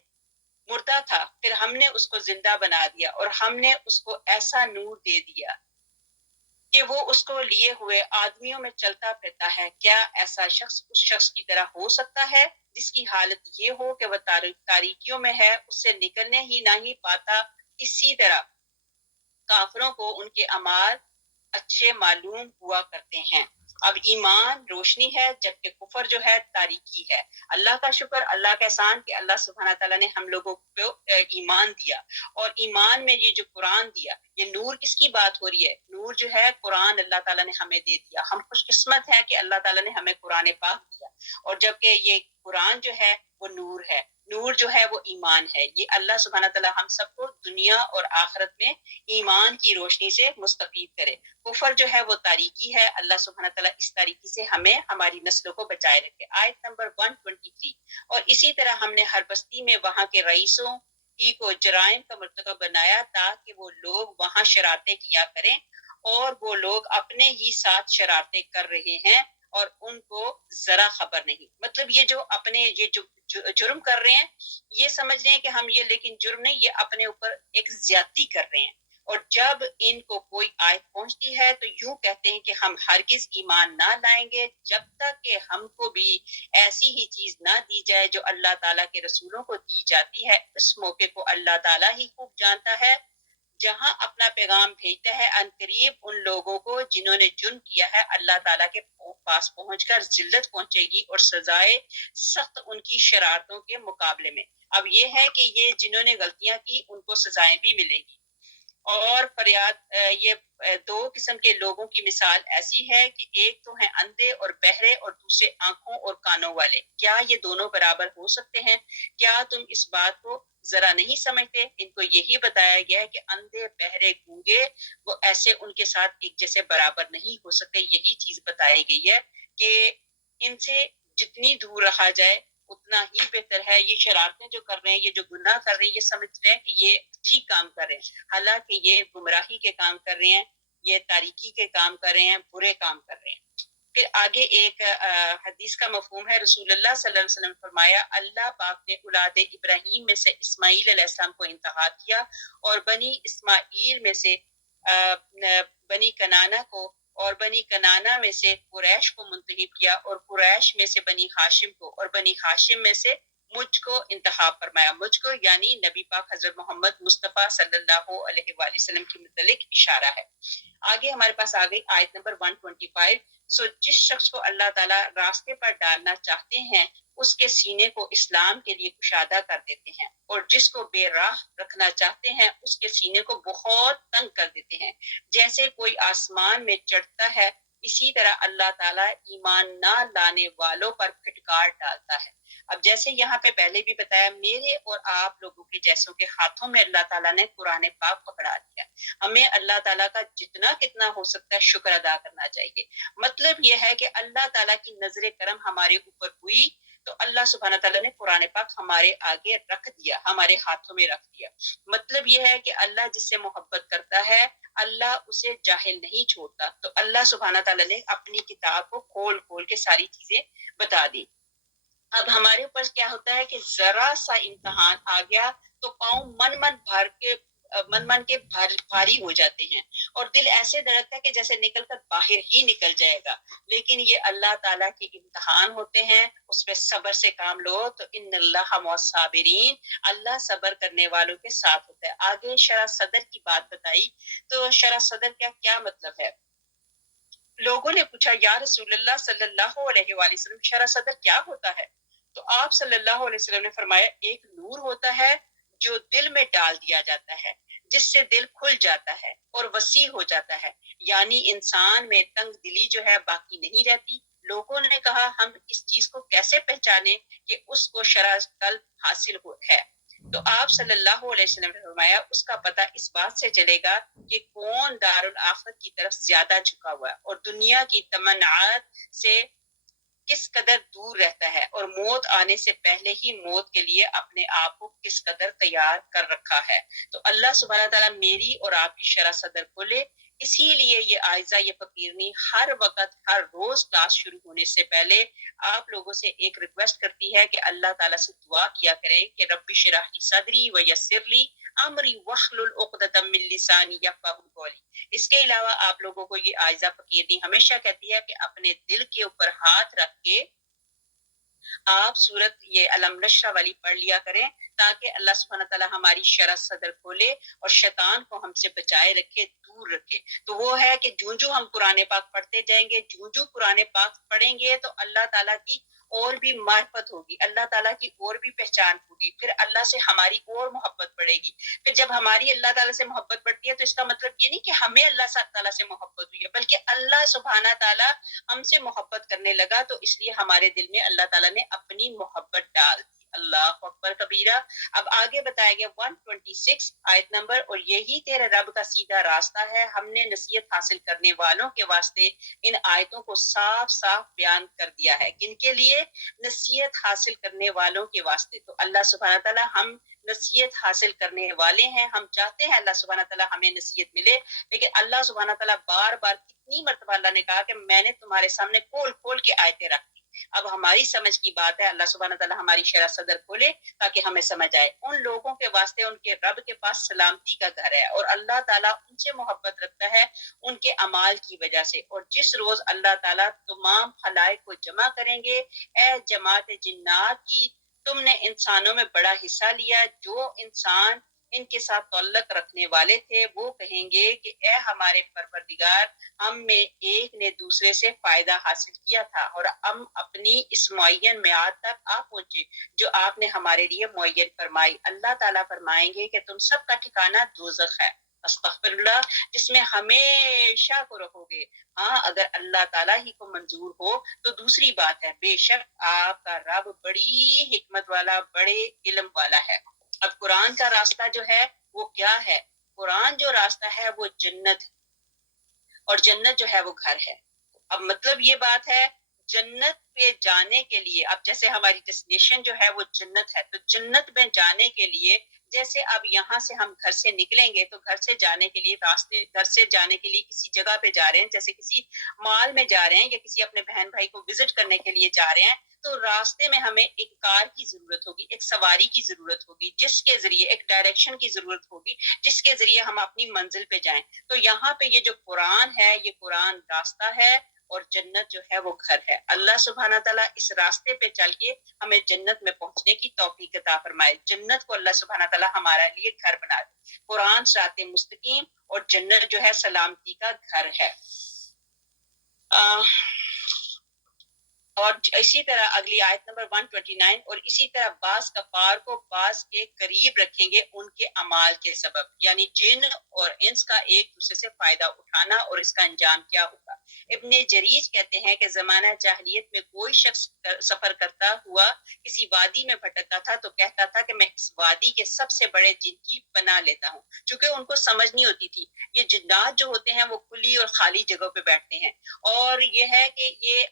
مردہ تھا پھر ہم نے اس کو زندہ بنا دیا اور ہم نے اس کو ایسا نور دے دیا کہ وہ اس کو لیے ہوئے آدمیوں میں چلتا پھرتا ہے، کیا ایسا شخص اس شخص کی طرح ہو سکتا ہے جس کی حالت یہ ہو کہ وہ تاریکیوں میں ہے، اس سے نکلنے ہی نہیں پاتا؟ اسی طرح کافروں کو ان کے اعمال اچھے معلوم ہوا کرتے ہیں۔ اب ایمان روشنی ہے جبکہ کفر جو ہے تاریکی ہے۔ اللہ کا شکر، اللہ کا احسان کہ اللہ سبحانہ تعالیٰ نے ہم لوگوں کو ایمان دیا، اور ایمان میں یہ جو قرآن دیا، یہ نور کس کی بات ہو رہی ہے؟ نور جو ہے قرآن اللہ تعالیٰ نے ہمیں دے دیا۔ ہم خوش قسمت ہیں کہ اللہ تعالیٰ نے ہمیں قرآن پاک دیا، اور جبکہ یہ قرآن جو ہے وہ نور ہے، نور جو ہے وہ ایمان ہے۔ یہ اللہ سبحانہ تعالیٰ ہم سب کو دنیا اور آخرت میں ایمان کی روشنی سے مستفید کرے۔ کفر جو ہے وہ تاریکی ہے، اللہ سبحانہ تعالیٰ اس تاریکی سے ہمیں ہماری نسلوں کو بچائے رکھے۔ آیت نمبر 123۔ اور اسی طرح ہم نے ہر بستی میں وہاں کے رئیسوں ہی کو جرائم کا مرتکب بنایا تاکہ وہ لوگ وہاں شرارتیں کیا کریں، اور وہ لوگ اپنے ہی ساتھ شرارتیں کر رہے ہیں اور ان کو ذرا خبر نہیں۔ مطلب یہ جو اپنے یہ جو جرم کر رہے ہیں، یہ سمجھ رہے ہیں کہ ہم یہ، لیکن جرم نہیں، یہ اپنے اوپر ایک زیادتی کر رہے ہیں۔ اور جب ان کو کوئی آیت پہنچتی ہے تو یوں کہتے ہیں کہ ہم ہرگز ایمان نہ لائیں گے جب تک کہ ہم کو بھی ایسی ہی چیز نہ دی جائے جو اللہ تعالیٰ کے رسولوں کو دی جاتی ہے۔ اس موقع کو اللہ تعالیٰ ہی خوب جانتا ہے، جہاں اپنا پیغام بھیجتا ہے ان قریب ان لوگوں کو جنہوں نے جرم کیا ہے، اللہ تعالیٰ کے پاس پہنچ کر ذلت پہنچے گی اور سزائے سخت ان کی شرارتوں کے مقابلے میں۔ اب یہ ہے کہ یہ جنہوں نے غلطیاں کی ان کو سزائیں بھی ملیں گی۔ اور فریاد یہ دو قسم کے لوگوں کی مثال ایسی ہے کہ ایک تو ہیں اندھے اور بہرے اور دوسرے آنکھوں اور کانوں والے، کیا یہ دونوں برابر ہو سکتے ہیں؟ کیا تم اس بات کو ذرا نہیں سمجھتے؟ ان کو یہی بتایا گیا ہے کہ اندھے بہرے گونگے وہ ایسے ان کے ساتھ ایک جیسے برابر نہیں ہو سکتے۔ یہی چیز بتائی گئی ہے کہ ان سے جتنی دور رہا جائے اتنا ہی بہتر ہے۔ یہ شرارتیں جو کر رہے ہیں، یہ جو گناہ کر رہے ہیں، یہ سمجھ رہے ہیں کہ یہ ٹھیک کام کر رہے ہیں، حالانکہ یہ گمراہی کے کام کر رہے ہیں، یہ تاریکی کے کام کر رہے ہیں، برے کام کر رہے ہیں۔ پھر آگے ایک حدیث کا مفہوم ہے، رسول اللہ صلی اللہ علیہ وسلم نے فرمایا اللہ پاک نے اولاد ابراہیم میں سے اسماعیل علیہ السلام کو انتخاب کیا اور بنی اسماعیل میں سے بنی کنانہ کو اور بنی کنانہ میں سے قریش کو منتخب کیا اور قریش میں سے بنی ہاشم کو اور بنی ہاشم میں سے مجھ کو انتخاب فرمایا۔ مجھ کو یعنی نبی پاک حضرت محمد مصطفیٰ صلی اللہ علیہ وآلہ وسلم کے متعلق اشارہ ہے۔ آگے ہمارے پاس آ گئی آیت نمبر 125۔ جس شخص کو اللہ تعالیٰ راستے پر ڈالنا چاہتے ہیں اس کے سینے کو اسلام کے لیے کشادہ کر دیتے ہیں، اور جس کو بے راہ رکھنا چاہتے ہیں اس کے سینے کو بہت تنگ کر دیتے ہیں۔ جیسے کوئی آسمان میں چڑھتا ہے اسی طرح اللہ تعالیٰ ایمان نہ لانے والوں پر پھٹکار ڈالتا ہے۔ اب جیسے یہاں پہ پہلے بھی بتایا، میرے اور آپ لوگوں کے جیسوں کے ہاتھوں میں اللہ تعالیٰ نے قرآن پاک پکڑا دیا۔ ہمیں اللہ تعالیٰ کا جتنا کتنا ہو سکتا ہے شکر ادا کرنا چاہیے۔ مطلب یہ ہے کہ اللہ تعالیٰ کی نظر کرم ہمارے اوپر ہوئی تو اللہ سبحانہ تعالیٰ نے قرآن پاک ہمارے آگے رکھ دیا، ہمارے ہاتھوں میں رکھ دیا۔ مطلب یہ ہے کہ اللہ جس سے محبت کرتا ہے اللہ اسے جاہل نہیں چھوڑتا، تو اللہ سبحانہ تعالیٰ نے اپنی کتاب کو کھول کھول کے ساری چیزیں بتا دی۔ اب ہمارے اوپر کیا ہوتا ہے کہ ذرا سا امتحان آ گیا تو پاؤں من من کے بھاری ہو جاتے ہیں، اور دل ایسے دھڑکتا ہے کہ جیسے نکل کر باہر ہی نکل جائے گا۔ لیکن یہ اللہ تعالیٰ کے امتحان ہوتے ہیں، اس پہ صبر سے کام لو تو ان اللہ مع الصابرین، اللہ صبر کرنے والوں کے ساتھ ہوتا ہے۔ آگے شرح صدر کی بات بتائی، تو شرح صدر کا کیا مطلب ہے؟ لوگوں نے پوچھا یا رسول اللہ صلی اللہ علیہ وآلہ وسلم شرح صدر کیا ہوتا ہے؟ تو آپ صلی اللہ علیہ وسلم نے فرمایا ایک نور ہوتا ہے جو دل میں ڈال دیا جاتا ہے، جس سے دل کھل جاتا ہے اور وسیع ہو جاتا ہے، یعنی انسان میں تنگ دلی جو ہے باقی نہیں رہتی۔ لوگوں نے کہا ہم اس چیز کو کیسے پہچانے کہ اس کو شرح قلب حاصل ہے؟ تو آپ صلی اللہ علیہ وسلم نے فرمایا اس کا پتہ اس بات سے چلے گا کہ کون دارالآخرت کی طرف زیادہ جھکا ہوا ہے اور دنیا کی تمناعات سے کس قدر دور رہتا ہے، اور موت آنے سے پہلے ہی موت کے لیے اپنے آپ کو کس قدر تیار کر رکھا ہے۔ تو اللہ سبحانہ تعالیٰ میری اور آپ کی شرح صدر کھولے۔ اسی لیے یہ عائزہ یہ فقیرنی ہر وقت ہر روز کلاس شروع ہونے سے پہلے آپ لوگوں سے ایک ریکویسٹ کرتی ہے کہ اللہ تعالیٰ سے دعا کیا کریں کہ رب اشرح لی صدری ویسر لی امری واحلل عقدۃ من لسانی یفقہوا قولی۔ اس کے علاوہ آپ لوگوں کو یہ عائزہ فقیرنی ہمیشہ کہتی ہے کہ اپنے دل کے اوپر ہاتھ رکھ کے آپ سورت یہ علم نشرح والی پڑھ لیا کریں تاکہ اللہ سبحانہ تعالیٰ ہماری شرح صدر کھولے اور شیطان کو ہم سے بچائے رکھے، دور رکھے۔ تو وہ ہے کہ جوں ہم قرآن پاک پڑھتے جائیں گے، جوں قرآن پاک پڑھیں گے تو اللہ تعالیٰ کی اور بھی معرفت ہوگی، اللہ تعالیٰ کی اور بھی پہچان ہوگی، پھر اللہ سے ہماری اور محبت بڑھے گی۔ پھر جب ہماری اللہ تعالیٰ سے محبت بڑھتی ہے تو اس کا مطلب یہ نہیں کہ ہمیں اللہ تعالیٰ سے محبت ہوئی ہے، بلکہ اللہ سبحانہ تعالیٰ ہم سے محبت کرنے لگا، تو اس لیے ہمارے دل میں اللہ تعالیٰ نے اپنی محبت ڈال دی۔ اللہ اکبر کبیرہ۔ اب آگے بتایا گیا 126 آیت نمبر، اور یہی تیرے رب کا سیدھا راستہ ہے، ہم نے نصیحت حاصل کرنے والوں کے واسطے ان آیتوں کو صاف صاف بیان کر دیا ہے۔ کن کے لیے؟ نصیحت حاصل کرنے والوں کے واسطے۔ تو اللہ سبحانہ تعالیٰ ہم نصیحت حاصل کرنے والے ہیں، ہم چاہتے ہیں اللہ سبحانہ تعالیٰ ہمیں نصیحت ملے، لیکن اللہ سبحانہ تعالیٰ بار بار کتنی مرتبہ اللہ نے کہا کہ میں نے تمہارے سامنے کھول کھول کے آیتیں رکھ دی۔ اب ہماری سمجھ کی بات ہے اللہ سبحانہ تعالیٰ ہماری شرح صدر کھولے تاکہ ہمیں سمجھ آئے۔ ان لوگوں کے واسطے ان کے رب کے پاس سلامتی کا گھر ہے، اور اللہ تعالیٰ ان سے محبت رکھتا ہے ان کے اعمال کی وجہ سے۔ اور جس روز اللہ تعالیٰ تمام خلائق کو جمع کریں گے، اے جماعت جنات کی تم نے انسانوں میں بڑا حصہ لیا، جو انسان ان کے ساتھ تعلق رکھنے والے تھے وہ کہیں گے کہ اے ہمارے پروردگار، ہم میں ایک نے دوسرے سے فائدہ حاصل کیا تھا اور ہم اپنی اس معین میعاد تک آ پہنچے جو آپ نے ہمارے لیے معین فرمائی۔ اللہ تعالیٰ فرمائیں گے کہ تم سب کا ٹھکانہ دوزخ ہے۔ استغفر اللہ، جس میں ہمیشہ کو رکھو گے. ہاں اگر اللہ تعالیٰ ہی کو منظور ہو تو دوسری بات ہے، بے شک آپ کا رب بڑی حکمت والا، بڑے علم والا ہے. اب قرآن کا راستہ جو ہے وہ کیا ہے؟ قرآن جو راستہ ہے وہ جنت، اور جنت جو ہے وہ گھر ہے. اب مطلب یہ بات ہے، جنت پہ جانے کے لیے، اب جیسے ہماری ڈیسٹینیشن جو ہے وہ جنت ہے، تو جنت میں جانے کے لیے جیسے اب یہاں سے ہم گھر سے نکلیں گے تو گھر سے جانے کے لیے راستے، گھر سے جانے کے لیے کسی جگہ پہ جا رہے ہیں، جیسے کسی مال میں جا رہے ہیں یا کسی اپنے بہن بھائی کو وزٹ کرنے کے لیے جا رہے ہیں، تو راستے میں ہمیں ایک کار کی ضرورت ہوگی، ایک سواری کی ضرورت ہوگی، جس کے ذریعے ایک ڈائریکشن کی ضرورت ہوگی، جس کے ذریعے ہم اپنی منزل پہ جائیں. تو یہاں پہ یہ جو قرآن ہے، یہ قرآن راستہ ہے، اور جنت جو ہے وہ گھر ہے. اللہ سبحانہ تعالیٰ اس راستے پہ چل کے ہمیں جنت میں پہنچنے کی توفیق عطا فرمائے. جنت کو اللہ سبحانہ تعالیٰ ہمارے لیے گھر بنا دے. قرآن صراط مستقیم، اور جنت جو ہے سلامتی کا گھر ہے. اور اسی طرح اگلی آیت نمبر 129، اور اسی طرح بعض کفار کو بعض کے قریب رکھیں گے ان کے اعمال کے سبب، یعنی جن اور انس کا ایک دوسرے سے فائدہ اٹھانا، اور اس کا انجام کیا ہوگا. ابن جریج کہتے ہیں کہ زمانہ جاہلیت میں کوئی شخص سفر کرتا ہوا کسی وادی میں بھٹکتا تھا تو کہتا تھا کہ میں اس وادی کے سب سے بڑے جن کی پناہ لیتا ہوں. چونکہ ان کو سمجھ نہیں ہوتی تھی، یہ جنات جو ہوتے ہیں وہ کھلی اور خالی جگہوں پہ بیٹھتے ہیں، اور یہ ہے کہ یہ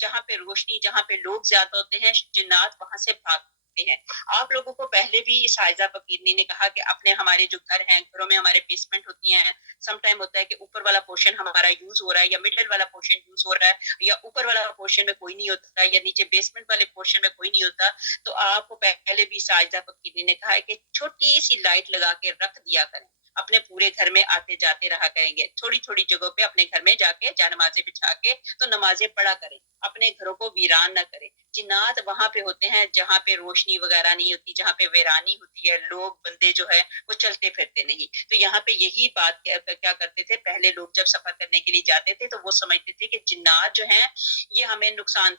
جہاں پہ روشنی، جہاں پہ لوگ زیادہ ہوتے ہیں، جنات وہاں سے بھاگتے ہیں. آپ لوگوں کو پہلے بھی اس حائزہ فقیرنی نے کہا کہ اپنے ہمارے جو گھر ہیں، گھروں میں ہمارے بیسمنٹ ہوتی ہیں، سم ٹائم ہوتا ہے کہ اوپر والا پورشن ہمارا یوز ہو رہا ہے، یا مڈل والا پورشن یوز ہو رہا ہے، یا اوپر والا پورشن میں کوئی نہیں ہوتا، یا نیچے بیسمنٹ والے پورشن میں کوئی نہیں ہوتا. تو آپ کو پہلے بھی اس حائزہ فقیرنی نے کہا ہے کہ چھوٹی سی لائٹ لگا کے رکھ دیا کریں، اپنے پورے گھر میں آتے جاتے رہا کریں گے. تھوڑی تھوڑی جگہوں پہ اپنے گھر میں جا کے جا نمازیں بچھا کے تو نمازیں پڑھا کریں، اپنے گھروں کو ویران نہ کریں. جنات وہاں پہ ہوتے ہیں جہاں پہ روشنی وغیرہ نہیں ہوتی، جہاں پہ ویرانی ہوتی ہے، لوگ بندے جو ہے وہ چلتے پھرتے نہیں. تو یہاں پہ یہی بات کیا کرتے تھے پہلے لوگ، جب سفر کرنے کے لیے جاتے تھے تو وہ سمجھتے تھے کہ جنات جو ہیں یہ ہمیں نقصان،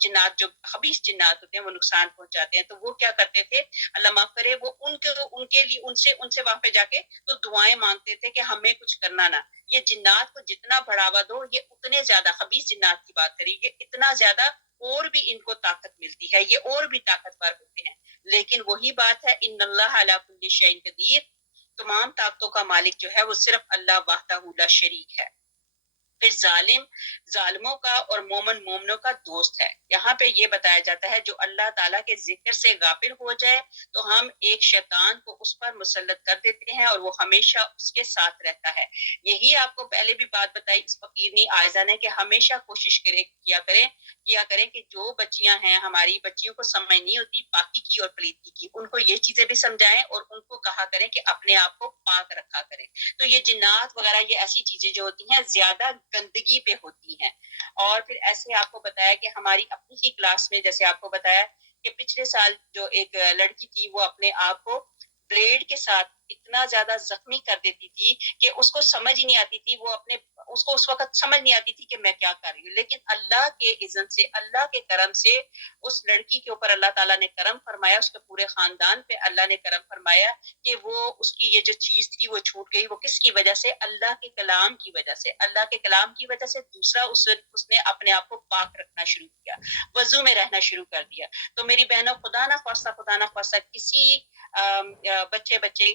جنات جو خبیث جنات ہوتے ہیں وہ نقصان پہنچاتے ہیں. تو وہ کیا کرتے تھے، اللہ معاف کرے، وہ ان کے لیے ان سے وہاں پہ جا کے تو دعائیں مانگتے تھے کہ ہمیں کچھ کرنا نہ. یہ جنات کو جتنا بڑھاوا دو، یہ اتنے زیادہ، خبیث جنات کی بات کری، یہ اتنا زیادہ اور بھی ان کو طاقت ملتی ہے، یہ اور بھی طاقتور ہوتے ہیں. لیکن وہی بات ہے، ان اللہ علی کل شیء قدیر، تمام طاقتوں کا مالک جو ہے وہ صرف اللہ وحدہ لا شریک ہے. پھر ظالموں کا اور مومنوں کا دوست ہے. یہاں پہ یہ بتایا جاتا ہے جو اللہ تعالیٰ کے ذکر سے غافل ہو جائے تو ہم ایک شیطان کو اس پر مسلط کر دیتے ہیں، اور وہ ہمیشہ اس کے ساتھ رہتا ہے. یہی آپ کو پہلے بھی بات بتائی اس فقیرنی آئزہ نے کہ ہمیشہ کوشش کیا کریں کہ جو بچیاں ہیں ہماری، بچیوں کو سمجھ نہیں ہوتی پاکی کی اور پلیتی کی، ان کو یہ چیزیں بھی سمجھائیں، اور ان کو کہا کریں کہ اپنے آپ کو پاک رکھا کریں. تو یہ جنات وغیرہ یہ ایسی چیزیں جو ہوتی ہیں زیادہ گندگی پہ ہوتی ہیں. اور پھر ایسے آپ کو بتایا کہ ہماری اپنی ہی کلاس میں، جیسے آپ کو بتایا کہ پچھلے سال جو ایک لڑکی تھی وہ اپنے آپ کو بلیڈ کے ساتھ اتنا زیادہ زخمی کر دیتی تھی کہ اس کو سمجھ ہی نہیں آتی تھی، اس کو اس وقت سمجھ نہیں آتی تھی کہ میں کیا کر رہی ہوں. لیکن اللہ کے اذن سے، اللہ کے کرم سے اس لڑکی کے اوپر اللہ تعالیٰ نے کرم فرمایا، اس کے پورے خاندان پہ اللہ نے کرم فرمایا کہ وہ اس کی یہ جو چیز تھی وہ چھوٹ گئی. وہ کس کی وجہ سے؟ اللہ کے کلام کی وجہ سے. اللہ کے کلام کی وجہ سے. دوسرا اس نے اپنے آپ کو پاک رکھنا شروع کیا، وضو میں رہنا شروع کر دیا. تو میری بہنوں، خدا نہ خواستہ کسی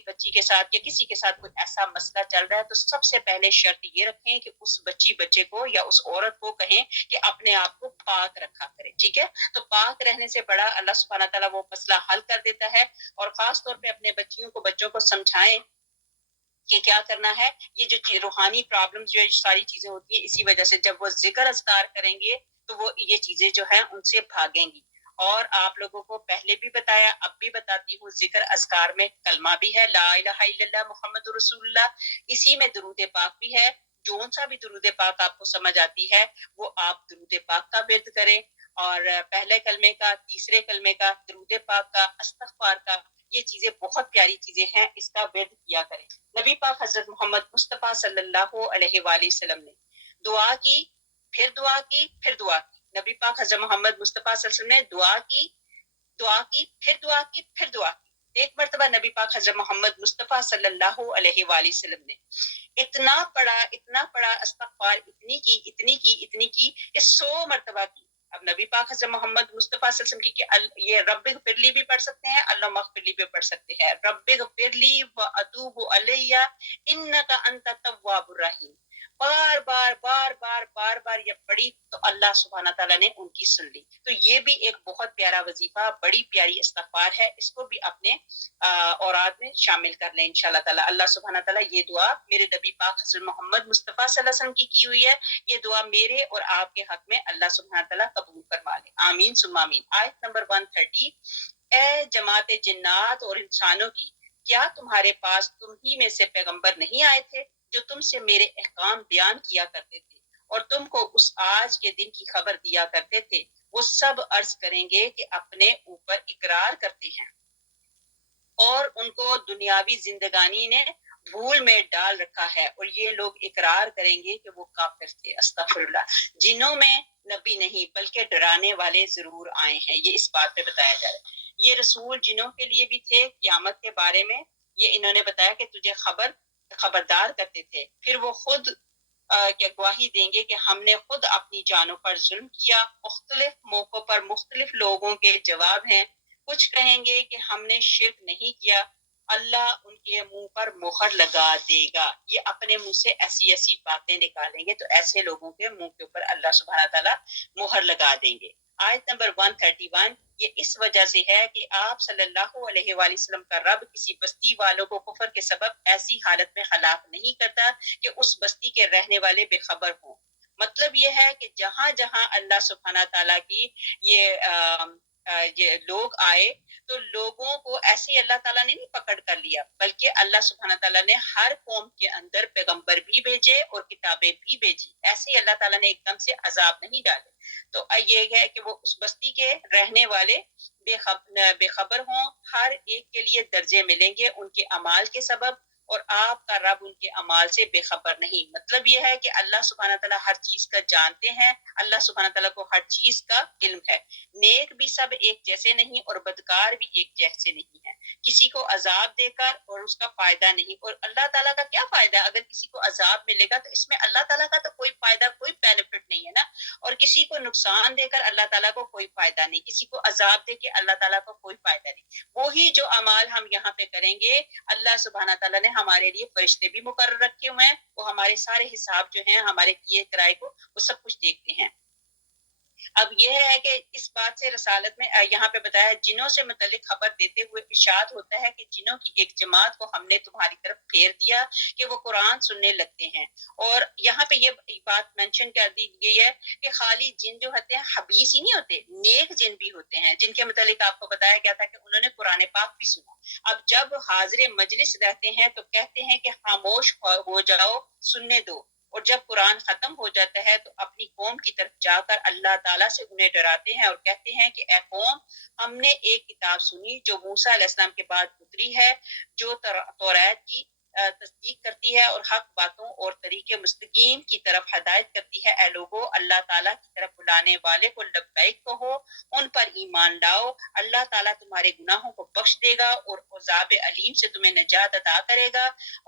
بچی کے ساتھ یا کسی کے ساتھ کوئی ایسا مسئلہ چل رہا ہے تو سب سے پہلے شرط یہ رکھیں کہ اس بچے کو یا اس عورت کو کہیں کہ اپنے آپ کو پاک رکھا کرے. ٹھیک ہے؟ تو پاک رہنے سے بڑا اللہ سبحانہ تعالیٰ وہ مسئلہ حل کر دیتا ہے. اور خاص طور پہ اپنے بچوں کو سمجھائیں کہ کیا کرنا ہے. یہ جو روحانی پرابلمز جو ساری چیزیں ہوتی ہیں اسی وجہ سے، جب وہ ذکر اذکار کریں گے تو وہ یہ چیزیں جو ہیں ان سے بھاگیں گی. اور آپ لوگوں کو پہلے بھی بتایا، اب بھی بتاتی ہوں، ذکر اذکار میں کلمہ بھی ہے، لا الہ الا اللہ محمد رسول اللہ. اسی میں درود پاک بھی ہے. جون سا بھی درود پاک آپ کو سمجھ آتی ہے وہ آپ درود پاک کا ورد کریں، اور پہلے کلمے کا، تیسرے کلمے کا، درود پاک کا، استغفار کا، یہ چیزیں بہت پیاری چیزیں ہیں، اس کا ورد کیا کریں. نبی پاک حضرت محمد مصطفیٰ صلی اللہ علیہ وآلہ وسلم نے دعا کی، پھر دعا کی، پھر دعا کی. نبی پاک حضرت محمد مصطفیٰ صلی اللہ علیہ وسلم نے دعا کی، پھر دعا کی، پھر دعا کی. ایک مرتبہ نبی پاک حضرت محمد مصطفیٰ صلی اللہ علیہ وآلہ وسلم نے اتنا پڑھا استغفار اتنی کی کہ 100 مرتبہ کی. اب نبی پاک حضرت محمد مصطفیٰ صلی اللہ علیہ وسلم کی یہ رب اغفر لی بھی پڑھ سکتے ہیں, اللہم اغفر لی بھی پڑھ سکتے ہیں, رب اغفر لی واتوب الیہ انک انت التواب الرحیم. بار بار یہ پڑھی تو اللہ سبحانہ تعالیٰ نے ان کی سن لی. تو یہ بھی ایک بہت پیارا وظیفہ, بڑی پیاری استغفار ہے, اس کو بھی اپنے اوراد میں شامل کر لیں انشاءاللہ تعالیٰ. اللہ سبحانہ تعالیٰ یہ دعا میرے نبی پاک حضرت محمد مصطفیٰ صلی اللہ علیہ وسلم کی ہوئی ہے, یہ دعا میرے اور آپ کے حق میں اللہ سبحانہ تعالیٰ قبول فرما لے, آمین ثم آمین. آیت نمبر 130. اے جماعت جنات اور انسانوں کی, کیا تمہارے پاس تم ہی میں سے پیغمبر نہیں آئے تھے جو تم سے میرے احکام بیان کیا کرتے تھے اور تم کو اس آج کے دن کی خبر دیا کرتے تھے؟ وہ سب عرض کریں گے کہ اپنے اوپر اقرار کرتے ہیں اور ان کو دنیاوی زندگانی نے بھول میں ڈال رکھا ہے, اور یہ لوگ اقرار کریں گے کہ وہ کافر تھے. استغفر اللہ. جنوں میں نبی نہیں بلکہ ڈرانے والے ضرور آئے ہیں, یہ اس بات پہ بتایا جا رہا ہے. یہ رسول جنوں کے لیے بھی تھے قیامت کے بارے میں, یہ انہوں نے بتایا کہ تجھے خبردار کرتے تھے. پھر وہ خود کیا گواہی دیں گے کہ ہم نے خود اپنی جانوں پر ظلم کیا. مختلف موقعوں پر مختلف لوگوں کے جواب ہیں. کچھ کہیں گے کہ ہم نے شرک نہیں کیا, اللہ ان کے منہ پر مہر لگا دے گا. یہ اپنے منہ سے ایسی باتیں نکالیں گے تو ایسے لوگوں کے منہ کے اوپر اللہ سبحانہ تعالیٰ مہر لگا دیں گے. آیت نمبر 131. یہ اس وجہ سے ہے کہ آپ صلی اللہ علیہ وآلہ وسلم کا رب کسی بستی والوں کو کفر کے سبب ایسی حالت میں ہلاک نہیں کرتا کہ اس بستی کے رہنے والے بے خبر ہوں. مطلب یہ ہے کہ جہاں جہاں اللہ سبحانہ تعالیٰ کی یہ لوگ آئے تو لوگوں کو ایسے ہی اللہ تعالیٰ نے نہیں پکڑ کر لیا, بلکہ اللہ سبحانہ تعالیٰ نے ہر قوم کے اندر پیغمبر بھی بھیجے اور کتابیں بھی بھیجی. ایسے ہی اللہ تعالیٰ نے ایک دم سے عذاب نہیں ڈالے. تو یہ ہے کہ وہ اس بستی کے رہنے والے بے خبر ہوں. ہر ایک کے لیے درجے ملیں گے ان کے اعمال کے سبب, اور آپ کا رب ان کے اعمال سے بے خبر نہیں. مطلب یہ ہے کہ اللہ سبحانہ تعالیٰ ہر چیز کا جانتے ہیں, اللہ سبحانہ تعالیٰ کو ہر چیز کا علم ہے. نیک بھی سب ایک جیسے نہیں اور بدکار بھی ایک جیسے نہیں ہیں. کسی کو عذاب دے کر اور اس کا فائدہ نہیں, اور اللہ تعالیٰ کا کیا فائدہ؟ اگر کسی کو عذاب ملے گا تو اس میں اللہ تعالیٰ کا تو کوئی فائدہ, کوئی بینیفٹ نہیں ہے نا. اور کسی کو نقصان دے کر اللہ تعالیٰ کو کوئی فائدہ نہیں, کسی کو عذاب دے کے اللہ تعالیٰ کو کوئی فائدہ نہیں. وہی جو اعمال ہم یہاں پہ کریں گے, اللہ سبحانہ تعالیٰ نے ہمارے لیے فرشتے بھی مقرر رکھے ہوئے ہیں, وہ ہمارے سارے حساب جو ہیں ہمارے کیے کرائے کو وہ سب کچھ دیکھتے ہیں. اب یہ ہے کہ اس بات سے رسالت میں یہاں پہ بتایا جنوں سے متعلق خبر دیتے ہوئے ارشاد ہوتا ہے کہ جنوں کی ایک جماعت کو ہم نے تمہاری طرف پھیر دیا کہ وہ قرآن سننے لگتے ہیں. اور یہاں پہ یہ بات مینشن کر دی گئی ہے کہ خالی جن جو ہوتے ہیں خبیث ہی نہیں ہوتے, نیک جن بھی ہوتے ہیں, جن کے متعلق آپ کو بتایا گیا تھا کہ انہوں نے قرآن پاک بھی سنا. اب جب حاضر مجلس رہتے ہیں تو کہتے ہیں کہ خاموش ہو جاؤ, سننے دو. اور جب قرآن ختم ہو جاتا ہے تو اپنی قوم کی طرف جا کر اللہ تعالیٰ سے انہیں ڈراتے ہیں اور کہتے ہیں کہ اے قوم, ہم نے ایک کتاب سنی جو موسیٰ علیہ السلام کے بعد اتری ہے, جو توریت کی تصدیق کرتی ہے اور حق باتوں اور طریق مستقیم کی طرف ہدایت کرتی ہے. اے لوگو, اللہ تعالیٰ کی طرف بلانے والے کو لبیک کہو, ان پر ایمان لاؤ, اللہ تعالیٰ تمہارے گناہوں کو بخش دے گا اور عذاب علیم سے تمہیں نجات عطا کرے گا.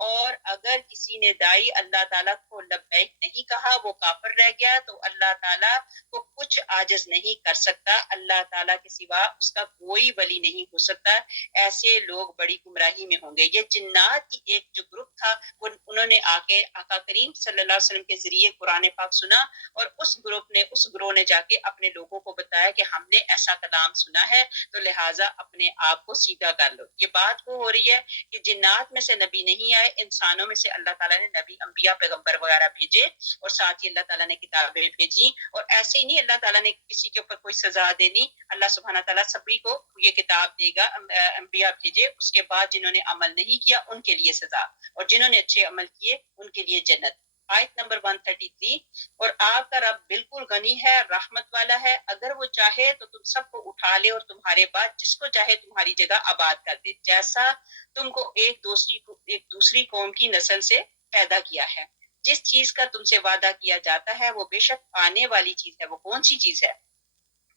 اور اگر کسی نے دائی اللہ تعالیٰ کو لبیک نہیں کہا, وہ کافر رہ گیا, تو اللہ تعالیٰ کو کچھ عاجز نہیں کر سکتا. اللہ تعالیٰ کے سوا اس کا کوئی ولی نہیں ہو سکتا. ایسے لوگ بڑی گمراہی میں ہوں گے. یہ جنات کی ایک جو گروپ تھا, انہوں نے آ کے آقا کریم صلی اللہ علیہ وسلم کے ذریعے قرآن پاک سنا, اور اس گروہ نے جا کے اپنے لوگوں کو بتایا کہ ہم نے ایسا کلام سنا ہے, تو لہٰذا اپنے آپ کو سیدھا کر لو. یہ بات وہ ہو رہی ہے کہ جنات میں سے نبی نہیں آئے, انسانوں میں سے اللہ تعالیٰ نے نبی, انبیاء, پیغمبر وغیرہ بھیجے, اور ساتھ ہی اللہ تعالیٰ نے کتابیں بھیجی. اور ایسے ہی نہیں اللہ تعالیٰ نے کسی کے اوپر کوئی سزا دینی, اللہ سبحانہ تعالیٰ سبھی کو یہ کتاب دے گا, انبیاء بھیجے, اس کے بعد جنہوں نے عمل نہیں کیا ان کے لیے سزا, اور جنہوں نے اچھے عمل کیے ان کے لیے جنت. آیت نمبر 133. اور آپ کا رب بالکل غنی ہے, رحمت والا ہے, اگر وہ چاہے تو تم سب کو اٹھا لے اور تمہارے بعد جس کو چاہے تمہاری جگہ آباد کر دے, جیسا تم کو ایک دوسری قوم کی نسل سے پیدا کیا ہے. جس چیز کا تم سے وعدہ کیا جاتا ہے وہ بے شک آنے والی چیز ہے. وہ کون سی چیز ہے؟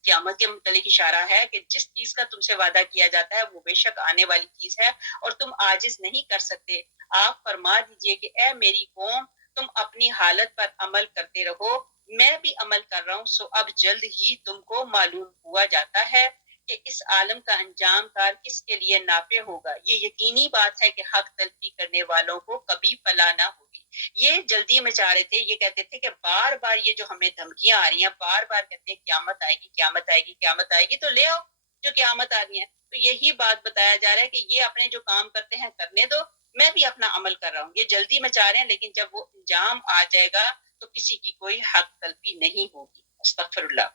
قیامت کے متعلق اشارہ ہے کہ جس چیز کا تم سے وعدہ کیا جاتا ہے وہ بے شک آنے والی چیز ہے اور تم عاجز نہیں کر سکتے۔ آپ فرما دیجئے کہ اے میری قوم، تم اپنی حالت پر عمل کرتے رہو، میں بھی عمل کر رہا ہوں، سو اب جلد ہی تم کو معلوم ہوا جاتا ہے کہ اس عالم کا انجام کار کس کے لیے نافع ہوگا۔ یہ یقینی بات ہے کہ حق تلفی کرنے والوں کو کبھی فلاح نہ ہوگی۔ یہ جلدی مچا رہے تھے، یہ کہتے تھے کہ بار بار یہ جو ہمیں دھمکیاں آ رہی ہیں، بار بار کہتے ہیں قیامت آئے گی، قیامت آئے گی، قیامت آئے گی، تو لے آؤ جو قیامت آ رہی ہے۔ تو یہی بات بتایا جا رہا ہے کہ یہ اپنے جو کام کرتے ہیں کرنے دو، میں بھی اپنا عمل کر رہا ہوں۔ یہ جلدی مچا رہے ہیں، لیکن جب وہ انجام آ جائے گا تو کسی کی کوئی حق تلفی نہیں ہوگی۔ استغفر اللہ۔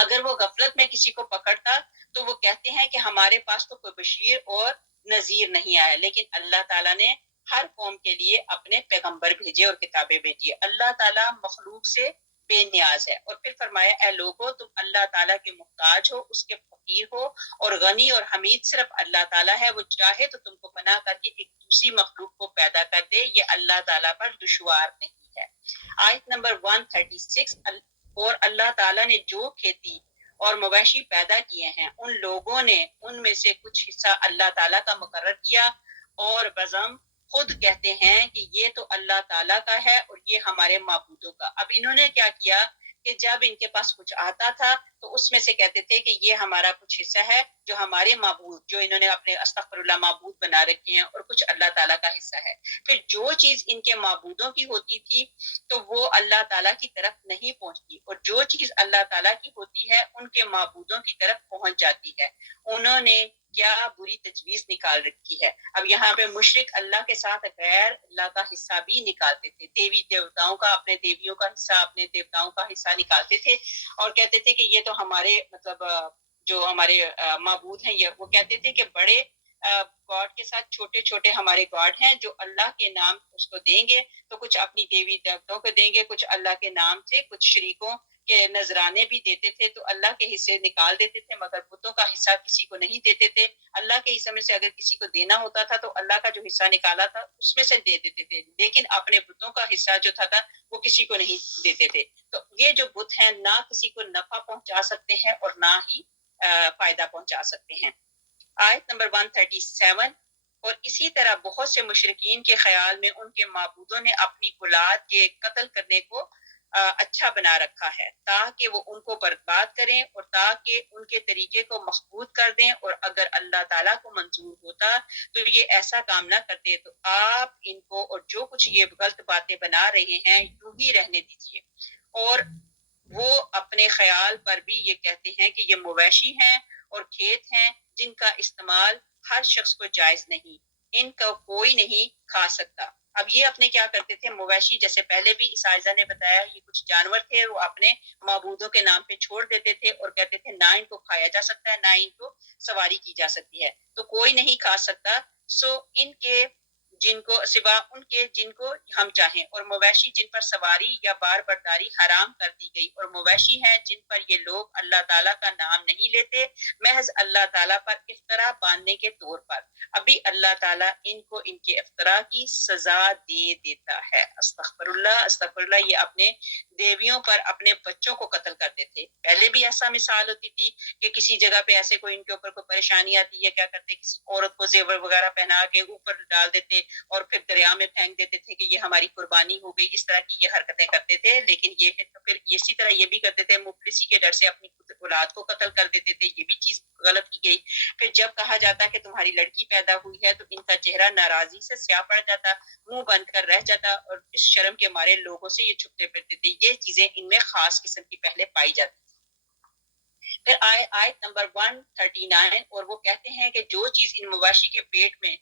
اگر وہ غفلت میں کسی کو پکڑتا تو وہ کہتے ہیں کہ ہمارے پاس تو کوئی بشیر اور نذیر نہیں آیا، لیکن اللہ تعالیٰ نے ہر قوم کے لیے اپنے پیغمبر بھیجے اور کتابیں بھیجی۔ اللہ تعالیٰ مخلوق سے بے نیاز ہے۔ اور پھر فرمایا اے لوگو، تم اللہ تعالیٰ کے محتاج ہو، اس کے فقیر ہو، اور غنی اور حمید صرف اللہ تعالیٰ ہے۔ وہ چاہے تو تم کو پناہ کر کے ایک دوسری مخلوق کو پیدا کر دے، یہ اللہ تعالیٰ پر دشوار نہیں ہے۔ آیت نمبر 136۔ اور اللہ تعالیٰ نے جو کھیتی اور مویشی پیدا کیے ہیں ان لوگوں نے ان میں سے کچھ حصہ اللہ تعالیٰ کا مقرر کیا، اور بزم خود کہتے ہیں کہ یہ تو اللہ تعالیٰ کا ہے اور یہ ہمارے معبودوں کا۔ اب انہوں نے کیا کیا کہ جب ان کے پاس کچھ آتا تھا تو اس میں سے کہتے تھے کہ یہ ہمارا کچھ حصہ ہے جو ہمارے معبود، جو انہوں نے اپنے استغفر اللہ معبود بنا رکھے ہیں، اور کچھ اللہ تعالیٰ کا حصہ ہے۔ پھر جو چیز ان کے معبودوں کی ہوتی تھی تو وہ اللہ تعالیٰ کی طرف نہیں پہنچتی، اور جو چیز اللہ تعالیٰ کی ہوتی ہے ان کے معبودوں کی طرف پہنچ جاتی ہے۔ انہوں نے کیا بری تجویز نکال رکھی ہے۔ اب یہاں پہ مشرک اللہ کے ساتھ غیر اللہ کا حصہ بھی نکالتے تھے، دیوی دیوتاؤں کا، اپنے دیویوں کا حصہ، اپنے دیوتاؤں کا حصہ نکالتے تھے، اور کہتے تھے کہ یہ تو ہمارے مطلب جو ہمارے معبود ہیں، یہ وہ کہتے تھے کہ بڑے گاڈ کے ساتھ چھوٹے چھوٹے ہمارے گاڈ ہیں جو اللہ کے نام اس کو دیں گے، تو کچھ اپنی دیوی دیوتاؤں کو دیں گے، کچھ اللہ کے نام سے، کچھ شریکوں کے نذرانے بھی دیتے تھے، تو اللہ کے حصے نکال دیتے تھے، مگر بتوں کا حصہ کسی کو نہیں دیتے تھے۔ اللہ کے حصے میں سے اگر کسی کو دینا ہوتا تھا تو اللہ کا جو حصہ نکالا تھا اس میں سے دے دیتے تھے، لیکن اپنے بتوں کا حصہ جو تھا وہ کسی کو نہیں دیتے تھے۔ تو یہ جو بت ہیں نہ کسی کو نفع پہنچا سکتے ہیں اور نہ ہی فائدہ پہنچا سکتے ہیں۔ آیت نمبر 137۔ اور اسی طرح بہت سے مشرکین کے خیال میں ان کے معبودوں نے اپنی اولاد کے قتل کرنے کو اچھا بنا رکھا ہے تاکہ وہ ان کو برباد کریں اور تاکہ ان کے طریقے کو مضبوط کر دیں، اور اگر اللہ تعالیٰ کو منظور ہوتا تو یہ ایسا کام نہ کرتے۔ تو آپ ان کو اور جو کچھ یہ غلط باتیں بنا رہے ہیں یوں ہی رہنے دیجیے۔ اور وہ اپنے خیال پر بھی یہ کہتے ہیں کہ یہ مویشی ہیں اور کھیت ہیں جن کا استعمال ہر شخص کو جائز نہیں، ان کا کوئی نہیں کھا سکتا۔ اب یہ اپنے کیا کرتے تھے، مویشی جیسے پہلے بھی عیسائیہ نے بتایا، یہ کچھ جانور تھے، وہ اپنے معبودوں کے نام پہ چھوڑ دیتے تھے اور کہتے تھے نہ ان کو کھایا جا سکتا ہے نہ ان کو سواری کی جا سکتی ہے، تو کوئی نہیں کھا سکتا، سو ان کے جن کو سوا ان کے جن کو ہم چاہیں، اور مویشی جن پر سواری یا بار برداری حرام کر دی گئی، اور مویشی ہیں جن پر یہ لوگ اللہ تعالیٰ کا نام نہیں لیتے محض اللہ تعالیٰ پر افطرا باندھنے کے طور پر، ابھی اللہ تعالیٰ ان کو ان کے افطرا کی سزا دے دیتا ہے۔ استغفر اللہ، استغفر اللہ۔ یہ اپنے دیویوں پر اپنے بچوں کو قتل کرتے تھے۔ پہلے بھی ایسا مثال ہوتی تھی کہ کسی جگہ پہ ایسے کوئی ان کے اوپر کوئی پریشانی آتی ہے، کیا کرتے، کسی عورت کو زیور وغیرہ پہنا کے اوپر ڈال دیتے اور پھر دریا میں پھینک دیتے تھے کہ یہ ہماری قربانی ہو گئی، اس طرح کی یہ حرکتیں کرتے تھے۔ لیکن یہ پھر اسی طرح یہ بھی کرتے تھے، مفلسی کے ڈر سے اپنی اولاد کو قتل کر دیتے تھے، یہ بھی چیز غلط کی گئی۔ پھر جب کہا جاتا کہ تمہاری لڑکی پیدا ہوئی ہے تو ان کا چہرہ ناراضی سے سیاہ پڑ جاتا، منہ بند کر رہ جاتا، اور اس شرم کے مارے لوگوں سے یہ چھپتے پھرتے تھے۔ یہ چیزیں ان میں خاص قسم کی پہلے پائی جاتی۔ پھر آیت نمبر 139۔ اور وہ کہتے ہیں کہ جو چیز ان مواشی کے پیٹ میں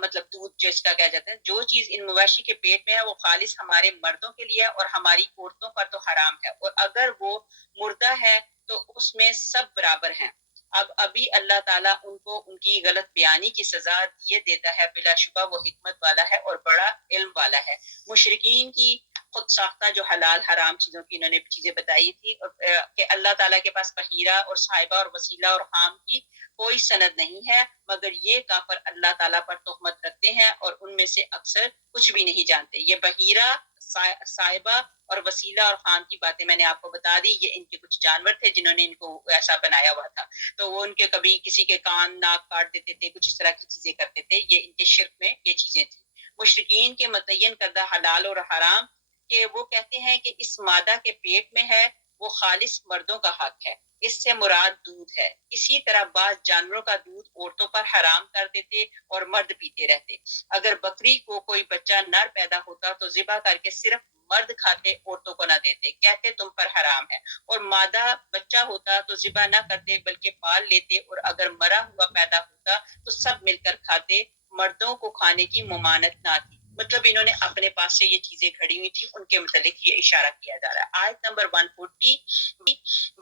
مطلب دودھ جس کا کہا جاتا ہے، جو چیز ان مواشی کے پیٹ میں ہے وہ خالص ہمارے مردوں کے لیے اور ہماری عورتوں پر تو حرام ہے، اور اگر وہ مردہ ہے تو اس میں سب برابر ہیں۔ اب ابھی اللہ تعالیٰ ان کو ان کی غلط بیانی کی سزا دیے دیتا ہے، بلا شبہ وہ حکمت والا ہے اور بڑا علم والا ہے۔ مشرکین کی خود ساختہ جو حلال حرام چیزوں کی انہوں نے چیزیں بتائی تھی، اور کہ اللہ تعالیٰ کے پاس بحیرہ اور صاحبہ اور وسیلہ اور حام کی کوئی سند نہیں ہے، مگر یہ کافر اللہ تعالیٰ پر تہمت رکھتے ہیں اور ان میں سے اکثر کچھ بھی نہیں جانتے۔ یہ بحیرہ، صاحبہ اور وسیلہ اور حام کی باتیں میں نے آپ کو بتا دی، یہ ان کے کچھ جانور تھے جنہوں نے ان کو ایسا بنایا ہوا تھا، تو وہ ان کے کبھی کسی کے کان ناک کاٹ دیتے تھے، کچھ اس طرح کی چیزیں کرتے تھے، یہ ان کے شرک میں یہ چیزیں تھیں۔ مشرکین کے متعین کردہ حلال اور حرام کہ وہ کہتے ہیں کہ اس مادہ کے پیٹ میں ہے وہ خالص مردوں کا حق ہے، اس سے مراد دودھ ہے۔ اسی طرح بعض جانوروں کا دودھ عورتوں پر حرام کر دیتے اور مرد پیتے رہتے۔ اگر بکری کو کوئی بچہ نر پیدا ہوتا تو ذبح کر کے صرف مرد کھاتے، عورتوں کو نہ دیتے، کہتے تم پر حرام ہے۔ اور مادہ بچہ ہوتا تو ذبح نہ کرتے بلکہ پال لیتے، اور اگر مرا ہوا پیدا ہوتا تو سب مل کر کھاتے، مردوں کو کھانے کی ممانعت نہ تھی۔ مطلب انہوں نے اپنے پاس سے یہ چیزیں کھڑی ہوئی تھی، ان کے متعلق یہ اشارہ کیا جا رہا ہے۔ آیت نمبر 140،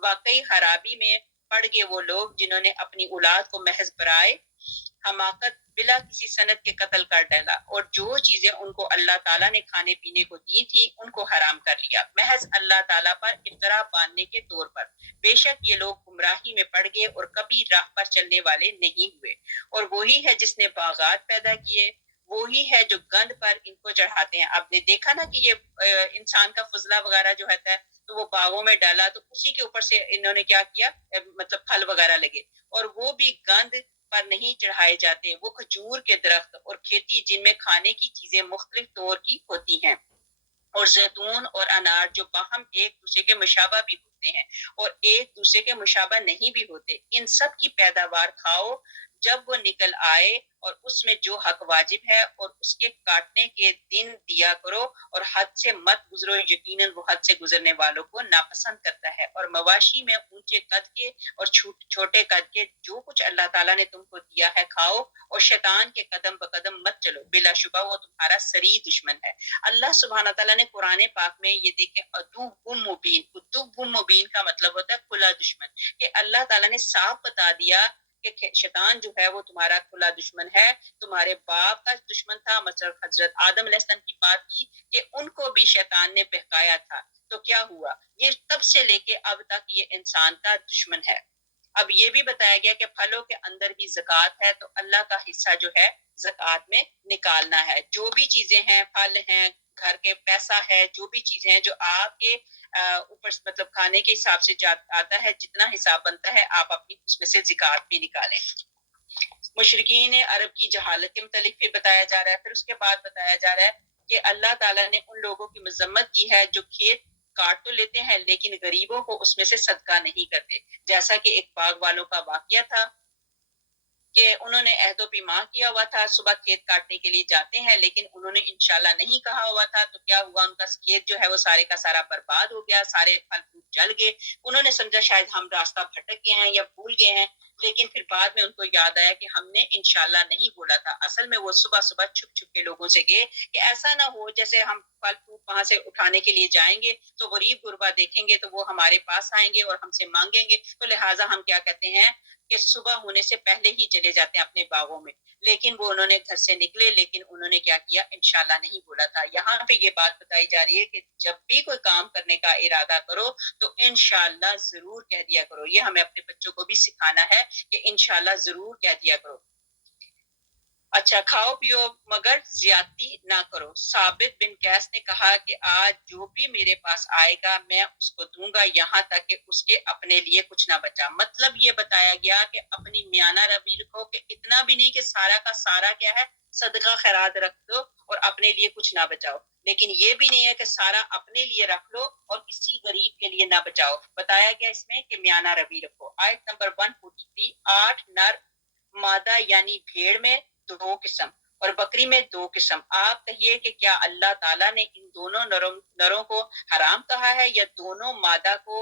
واقعی خرابی میں پڑ گئے وہ لوگ جنہوں نے اپنی اولاد کو محض برائے حماقت بلا کسی سند کے قتل کر ڈالا، اور جو چیزیں ان کو اللہ تعالیٰ نے کھانے پینے کو دی تھی ان کو حرام کر لیا محض اللہ تعالیٰ پر افطرا باندھنے کے طور پر۔ بے شک یہ لوگ گمراہی میں پڑ گئے اور کبھی راہ پر چلنے والے نہیں ہوئے۔ اور وہی ہے جس نے باغات پیدا کیے، وہی ہے جو گند پر ان کو چڑھاتے ہیں۔ آپ نے دیکھا نا کہ یہ انسان کا فضلہ وغیرہ جو ہوتا ہے تو وہ باغوں میں ڈالا تو اسی کے اوپر سے انہوں نے کیا کیا، مطلب پھل وغیرہ لگے، اور وہ بھی گند پر نہیں چڑھائے جاتے۔ وہ کھجور کے درخت اور کھیتی جن میں کھانے کی چیزیں مختلف طور کی ہوتی ہیں، اور زیتون اور انار جو باہم ایک دوسرے کے مشابہ بھی ہوتے ہیں اور ایک دوسرے کے مشابہ نہیں بھی ہوتے، ان سب کی پیداوار کھاؤ جب وہ نکل آئے، اور اس میں جو حق واجب ہے اور اس کے کاٹنے کے دن دیا کرو، اور حد سے مت گزرو، یقیناً وہ حد سے گزرنے والوں کو ناپسند کرتا ہے۔ اور مواشی میں اونچے قد کے اور چھوٹے قد کے جو کچھ اللہ تعالیٰ نے تم کو دیا ہے کھاؤ، اور شیطان کے قدم بقدم مت چلو، بلا شبہ وہ تمہارا سری دشمن ہے۔ اللہ سبحانہ تعالیٰ نے قرآن پاک میں یہ دیکھیں عدو مبین، عدو مبین کا مطلب ہوتا ہے کھلا دشمن، کہ اللہ تعالیٰ نے صاف بتا دیا کہ شیطان جو ہے وہ تمہارا کھلا دشمن ہے، تمہارے باپ کا دشمن تھا۔ مثلا حضرت آدم علیہ السلام کی بات کی کہ ان کو بھی شیطان نے بہکایا تھا، تو کیا ہوا، یہ تب سے لے کے اب تک یہ انسان کا دشمن ہے۔ اب یہ بھی بتایا گیا کہ پھلوں کے اندر بھی زکوٰۃ ہے، تو اللہ کا حصہ جو ہے زکوٰۃ میں نکالنا ہے۔ جو بھی چیزیں ہیں، پھل ہیں، گھر کے پیسہ ہے، جو بھی چیزیں ہیں جو آپ کے اوپر مطلب کھانے کے حساب سے آتا ہے، جتنا حساب بنتا ہے آپ اپنی اس میں سے زکوٰۃ بھی نکالیں۔ مشرکین عرب کی جہالت کے متعلق بھی بتایا جا رہا ہے۔ پھر اس کے بعد بتایا جا رہا ہے کہ اللہ تعالیٰ نے ان لوگوں کی مذمت کی ہے جو کھیت کاٹ تو لیتے ہیں لیکن غریبوں کو اس میں سے صدقہ نہیں کرتے، جیسا کہ ایک باغ والوں کا واقعہ تھا کہ انہوں نے عہد و پیمان کیا ہوا تھا، صبح کھیت کاٹنے کے لیے جاتے ہیں لیکن انہوں نے انشاءاللہ نہیں کہا ہوا تھا، تو کیا ہوا، ان کا کھیت جو ہے وہ سارے کا سارا برباد ہو گیا، سارے پھل فروٹ جل گئے۔ انہوں نے سمجھا شاید ہم راستہ بھٹک گئے ہیں یا بھول گئے ہیں، لیکن پھر بعد میں ان کو یاد آیا کہ ہم نے انشاءاللہ نہیں بولا تھا۔ اصل میں وہ صبح صبح چھپ چھپ کے لوگوں سے گئے کہ ایسا نہ ہو جیسے ہم پھل فروٹ وہاں سے اٹھانے کے لیے جائیں گے تو غریب غربا دیکھیں گے تو وہ ہمارے پاس آئیں گے اور ہم سے مانگیں گے، تو لہٰذا ہم کیا کہتے ہیں کہ صبح ہونے سے پہلے ہی چلے جاتے ہیں اپنے باغوں میں۔ لیکن وہ انہوں نے گھر سے نکلے لیکن انہوں نے کیا کیا، انشاءاللہ نہیں بولا تھا۔ یہاں پہ یہ بات بتائی جا رہی ہے کہ جب بھی کوئی کام کرنے کا ارادہ کرو تو انشاءاللہ ضرور کہہ دیا کرو۔ یہ ہمیں اپنے بچوں کو بھی سکھانا ہے کہ انشاءاللہ ضرور کہہ دیا کرو۔ اچھا، کھاؤ پیو مگر زیادتی نہ کرو۔ ثابت بن قیس نے کہا کہ آج جو بھی میرے پاس آئے گا میں اس کو دوں گا یہاں تک کہ اس کے اپنے لیے کچھ نہ بچا۔ مطلب یہ بتایا گیا کہ اپنی میانہ روی رکھو کہ اتنا بھی نہیں کہ سارا کا سارا کیا ہے صدقہ خیرات رکھ دو اور اپنے لیے کچھ نہ بچاؤ، لیکن یہ بھی نہیں ہے کہ سارا اپنے لیے رکھ لو اور کسی غریب کے لیے نہ بچاؤ۔ بتایا گیا اس میں کہ میانہ روی رکھو۔ آیت نمبر 143، 8 نر مادہ یعنی بھیڑ میں 2 قسم اور بکری میں 2 قسم۔ آپ کہیے کہ کیا اللہ تعالیٰ نے ان دونوں نروں کو حرام کہا ہے یا دونوں مادہ کو،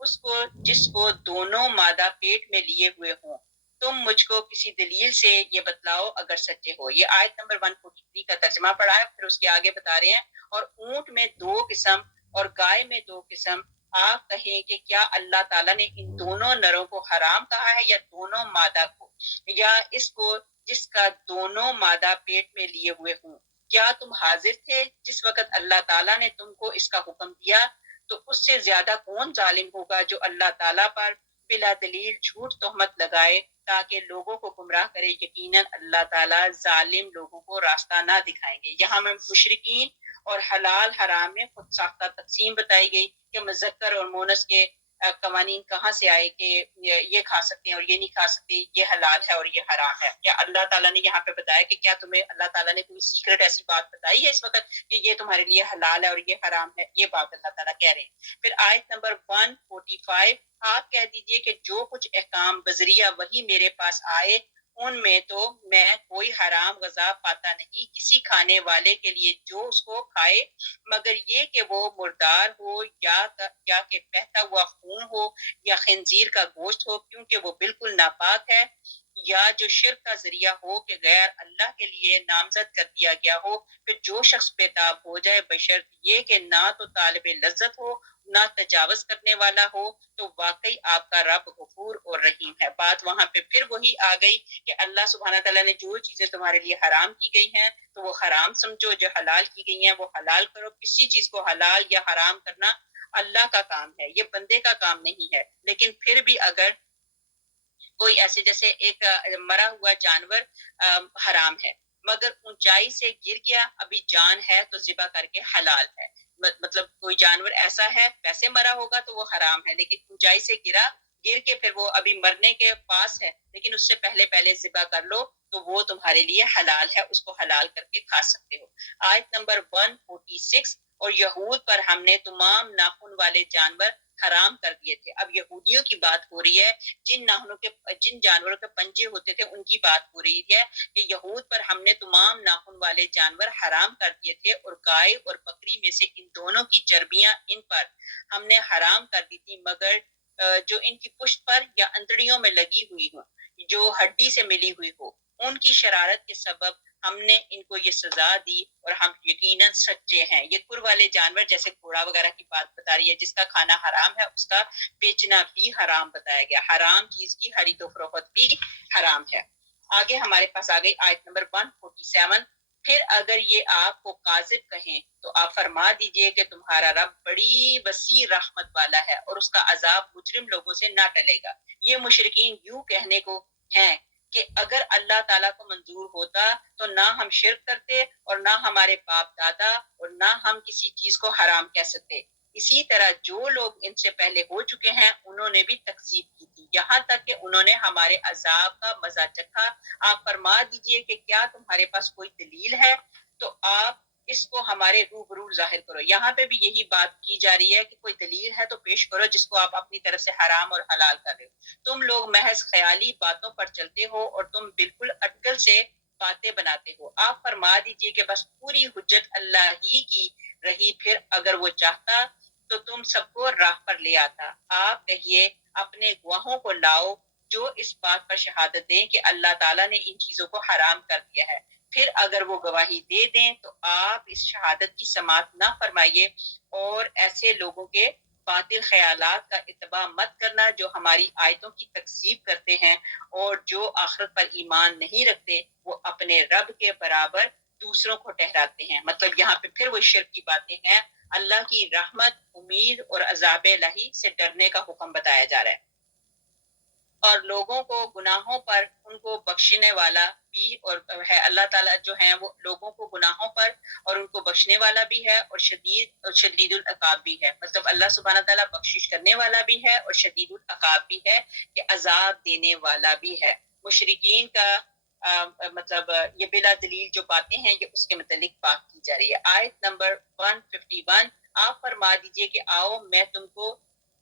اس کو جس کو دونوں مادہ پیٹ میں لیے ہوئے ہوں؟ تم مجھ کو کسی دلیل سے یہ بتلاؤ اگر سچے ہو۔ یہ آیت نمبر 143 کا ترجمہ پڑھا ہے، پھر اس کے آگے بتا رہے ہیں اور اونٹ میں 2 قسم اور گائے میں 2 قسم۔ آپ کہیں کہ کیا اللہ تعالیٰ نے ان دونوں نروں کو حرام کہا ہے یا دونوں مادہ کو، یا اس کو جس کا دونوں مادہ پیٹ میں لیے ہوئے ہوں؟ کیا تم حاضر تھے جس وقت اللہ تعالیٰ نے تم کو اس کا حکم دیا؟ تو اس سے زیادہ کون ظالم ہوگا جو اللہ تعالیٰ پر بلا دلیل جھوٹ تہمت لگائے تاکہ لوگوں کو گمراہ کرے۔ یقیناً اللہ تعالیٰ ظالم لوگوں کو راستہ نہ دکھائیں گے۔ یہاں میں مشرکین اور حلال حرام میں خود ساختہ تقسیم بتائی گئی کہ مذکر اور مونس کے قوانین کہاں سے آئے کہ یہ کھا سکتے ہیں اور یہ نہیں کھا سکتے، یہ حلال ہے اور یہ حرام ہے۔ کیا اللہ تعالیٰ نے یہاں پہ بتایا کہ کیا تمہیں اللہ تعالیٰ نے کوئی سیکرٹ ایسی بات بتائی ہے اس وقت کہ یہ تمہارے لیے حلال ہے اور یہ حرام ہے؟ یہ بات اللہ تعالیٰ کہہ رہے ہیں۔ پھر آیت نمبر 145، آپ کہہ دیجئے کہ جو کچھ احکام بذریعہ وہی میرے پاس آئے ان میں تو میں کوئی حرام غذا پاتا نہیں کسی کھانے والے کے لیے جو اس کو کھائے، مگر یہ کہ وہ مردار ہو یا کہ بہتا ہوا خون ہو یا خنزیر کا گوشت ہو، کیونکہ وہ بالکل ناپاک ہے، یا جو شرک کا ذریعہ ہو کہ غیر اللہ کے لیے نامزد کر دیا گیا ہو۔ پھر جو شخص بےتاب ہو جائے بشرط یہ کہ نہ تو طالب لذت ہو نہ تجاوز کرنے والا ہو، تو واقعی آپ کا رب غفور اور رحیم ہے۔ بات وہاں پہ پھر وہی آ گئی کہ اللہ سبحانہ تعالیٰ نے جو چیزیں تمہارے لیے حرام کی گئی ہیں تو وہ حرام سمجھو، جو حلال کی گئی ہیں وہ حلال کرو۔ کسی چیز کو حلال یا حرام کرنا اللہ کا کام ہے، یہ بندے کا کام نہیں ہے۔ لیکن پھر بھی اگر کوئی ایسے جیسے ایک مرا ہوا جانور حرام ہے مگر اونچائی سے گر گیا، ابھی جان ہے تو ذبح کر کے حلال ہے۔ مطلب کوئی جانور ایسا ہے ویسے مرا ہوگا تو وہ حرام ہے، لیکن اونچائی سے گر کے پھر وہ ابھی مرنے کے پاس ہے لیکن اس سے پہلے ذبح کر لو تو وہ تمہارے لیے حلال ہے، اس کو حلال کر کے کھا سکتے ہو۔ آیت نمبر 146، اور یہود پر ہم نے تمام ناخن والے جانور حرام کر دیے تھے۔ اب یہودیوں کی بات ہو رہی ہے، جن جانوروں کے پنجے ہوتے تھے ان کی بات ہو رہی ہے کہ یہود پر ہم نے تمام ناخن والے جانور حرام کر دیے تھے، اور گائے اور بکری میں سے ان دونوں کی چربیاں ان پر ہم نے حرام کر دی تھی، مگر جو ان کی پشت پر یا انتڑیوں میں لگی ہوئی ہو، جو ہڈی سے ملی ہوئی ہو، ان کی شرارت کے سبب ہم نے ان کو یہ سزا دی، اور ہم یقیناً سچے ہیں۔ یہ کر والے جانور جیسے گھوڑا وغیرہ کی بات بتا رہی ہے، جس کا کھانا حرام ہے اس کا بیچنا بھی حرام بتایا گیا۔ حرام چیز کی خرید و فروخت بھی حرام ہے۔ آگے ہمارے پاس آ گئی آیت نمبر 147، پھر اگر یہ آپ کو کاذب کہیں تو آپ فرما دیجئے کہ تمہارا رب بڑی وسیع رحمت والا ہے اور اس کا عذاب مجرم لوگوں سے نہ ٹلے گا۔ یہ مشرکین یوں کہنے کو ہیں کہ اگر اللہ تعالیٰ کو منظور ہوتا تو نہ ہم شرک کرتے اور نہ ہمارے باپ دادا اور نہ ہم کسی چیز کو حرام کہہ سکتے۔ اسی طرح جو لوگ ان سے پہلے ہو چکے ہیں انہوں نے بھی تکذیب کی تھی، یہاں تک کہ انہوں نے ہمارے عذاب کا مزہ چکھا۔ آپ فرما دیجئے کہ کیا تمہارے پاس کوئی دلیل ہے تو آپ اس کو ہمارے روبرو ظاہر کرو۔ یہاں پہ بھی یہی بات کی جا رہی ہے کہ کوئی دلیل ہے تو پیش کرو جس کو آپ اپنی طرف سے حرام اور حلال کر رہے ہو۔ تم لوگ محض خیالی باتوں پر چلتے ہو اور تم بالکل اٹکل سے باتیں بناتے ہو۔ آپ فرما دیجئے کہ بس پوری حجت اللہ ہی کی رہی، پھر اگر وہ چاہتا تو تم سب کو راہ پر لے آتا۔ آپ کہیے اپنے گواہوں کو لاؤ جو اس بات پر شہادت دیں کہ اللہ تعالیٰ نے ان چیزوں کو حرام کر دیا ہے، پھر اگر وہ گواہی دے دیں تو آپ اس شہادت کی سماعت نہ فرمائیے، اور ایسے لوگوں کے باطل خیالات کا اتباع مت کرنا جو ہماری آیتوں کی تکذیب کرتے ہیں اور جو آخرت پر ایمان نہیں رکھتے، وہ اپنے رب کے برابر دوسروں کو ٹھہراتے ہیں۔ مطلب یہاں پہ پھر وہ شرک کی باتیں ہیں۔ اللہ کی رحمت، امید اور عذاب الہی سے ڈرنے کا حکم بتایا جا رہا ہے، اور لوگوں کو گناہوں پر ان کو بخشنے والا بھی اور ہے۔ اللہ تعالیٰ جو ہیں وہ لوگوں کو گناہوں پر اور ان کو بخشنے والا بھی ہے، اور شدید العقاب بھی ہے۔ مطلب اللہ سبحانہ تعالیٰ بخشش کرنے والا بھی ہے اور شدید العقاب بھی ہے، کہ عذاب دینے والا بھی ہے۔ مشرکین کا مطلب یہ بلا دلیل جو باتیں ہیں یہ اس کے متعلق بات کی جا رہی ہے۔ آیت نمبر 151، آپ فرما دیجئے کہ آؤ میں تم کو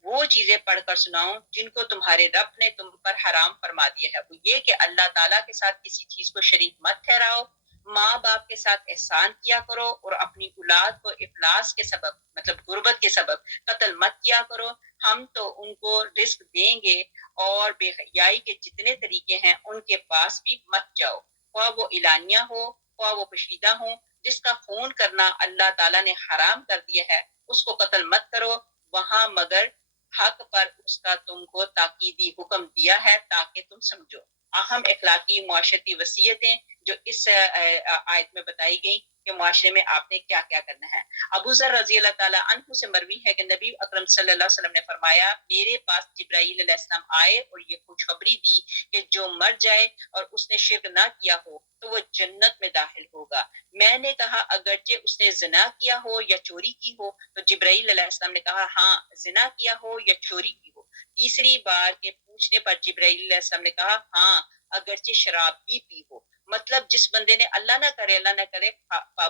وہ چیزیں پڑھ کر سناؤں جن کو تمہارے رب نے تم پر حرام فرما دیا ہے۔ وہ یہ کہ اللہ تعالیٰ کے ساتھ کسی چیز کو شریک مت ٹھہراؤ، ماں باپ کے ساتھ احسان کیا کرو، اور اپنی اولاد کو افلاس کے سبب مطلب غربت کے سبب قتل مت کیا کرو۔ ہم تو ان کو رزق دیں گے، اور بے حیائی کے جتنے طریقے ہیں ان کے پاس بھی مت جاؤ، خواہ وہ اعلانیہ ہو خواہ وہ پوشیدہ ہو۔ جس کا خون کرنا اللہ تعالیٰ نے حرام کر دیا ہے اس کو قتل مت کرو، وہاں مگر حق پر اس کا تم کو تاکیدی حکم دیا ہے تاکہ تم سمجھو۔ اہم اخلاقی معاشرتی وصیتیں جو اس آیت میں بتائی گئیں کہ معاشرے میں آپ نے کیا کیا کرنا ہے۔ ابو ذر رضی اللہ تعالیٰ عنہ سے مروی ہے کہ نبی اکرم صلی اللہ علیہ وسلم نے فرمایا میرے پاس جبرائیل علیہ السلام آئے اور یہ خوشخبری دی کہ جو مر جائے اور اس نے شرک نہ کیا ہو تو وہ جنت میں داخل ہوگا۔ میں نے کہا اگرچہ اس نے زنا کیا ہو یا چوری کی ہو، تو جبرائیل علیہ السلام نے کہا ہاں زنا کیا ہو یا چوری کی ہو۔ تیسری بار کے پوچھنے پر جبرائیل علیہ السلام نے کہا ہاں اگرچہ شراب بھی پی ہو۔ مطلب جس بندے نے اللہ نہ کرے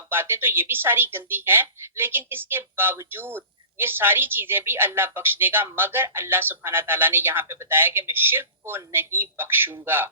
باتیں تو یہ بھی ساری گندی ہیں، لیکن اس کے باوجود یہ ساری چیزیں بھی اللہ بخش دے گا، مگر اللہ سبحانہ تعالیٰ نے یہاں پہ بتایا کہ میں شرک کو نہیں بخشوں گا۔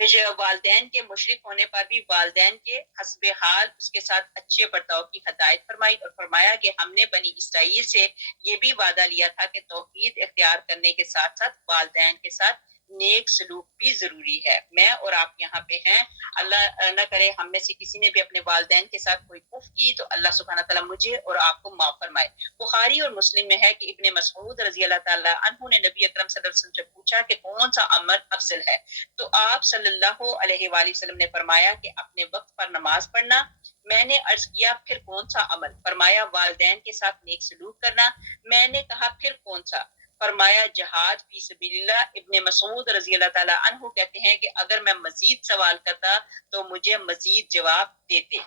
پھر والدین کے مشرک ہونے پر بھی والدین کے حسب حال اس کے ساتھ اچھے برتاؤ کی ہدایت فرمائی اور فرمایا کہ ہم نے بنی اسرائیل سے یہ بھی وعدہ لیا تھا کہ توحید اختیار کرنے کے ساتھ ساتھ والدین کے ساتھ نیک سلوک بھی ضروری ہے۔ میں اور آپ یہاں پہ ہیں، اللہ نہ کرے ہم میں سے کسی نے بھی اپنے والدین کے ساتھ کوئی کفر کی تو اللہ سبحانہ تعالیٰ مجھے اور آپ کو معاف فرمائے۔ بخاری اور مسلم میں ہے کہ ابن مسعود رضی اللہ تعالیٰ عنہ نے نبی اکرم صلی اللہ علیہ وسلم سے پوچھا کہ کون سا عمل افضل ہے، تو آپ صلی اللہ علیہ وآلہ وسلم نے فرمایا کہ اپنے وقت پر نماز پڑھنا۔ میں نے عرض کیا پھر کون سا عمل؟ فرمایا والدین کے ساتھ نیک سلوک کرنا۔ میں نے کہا پھر کون سا؟ فرمایا جہاد فی سبیل اللہ۔ ابن مسعود رضی اللہ تعالیٰ عنہ کہتے ہیں کہ اگر میں مزید سوال کرتا تو مجھے مزید جواب دیتے۔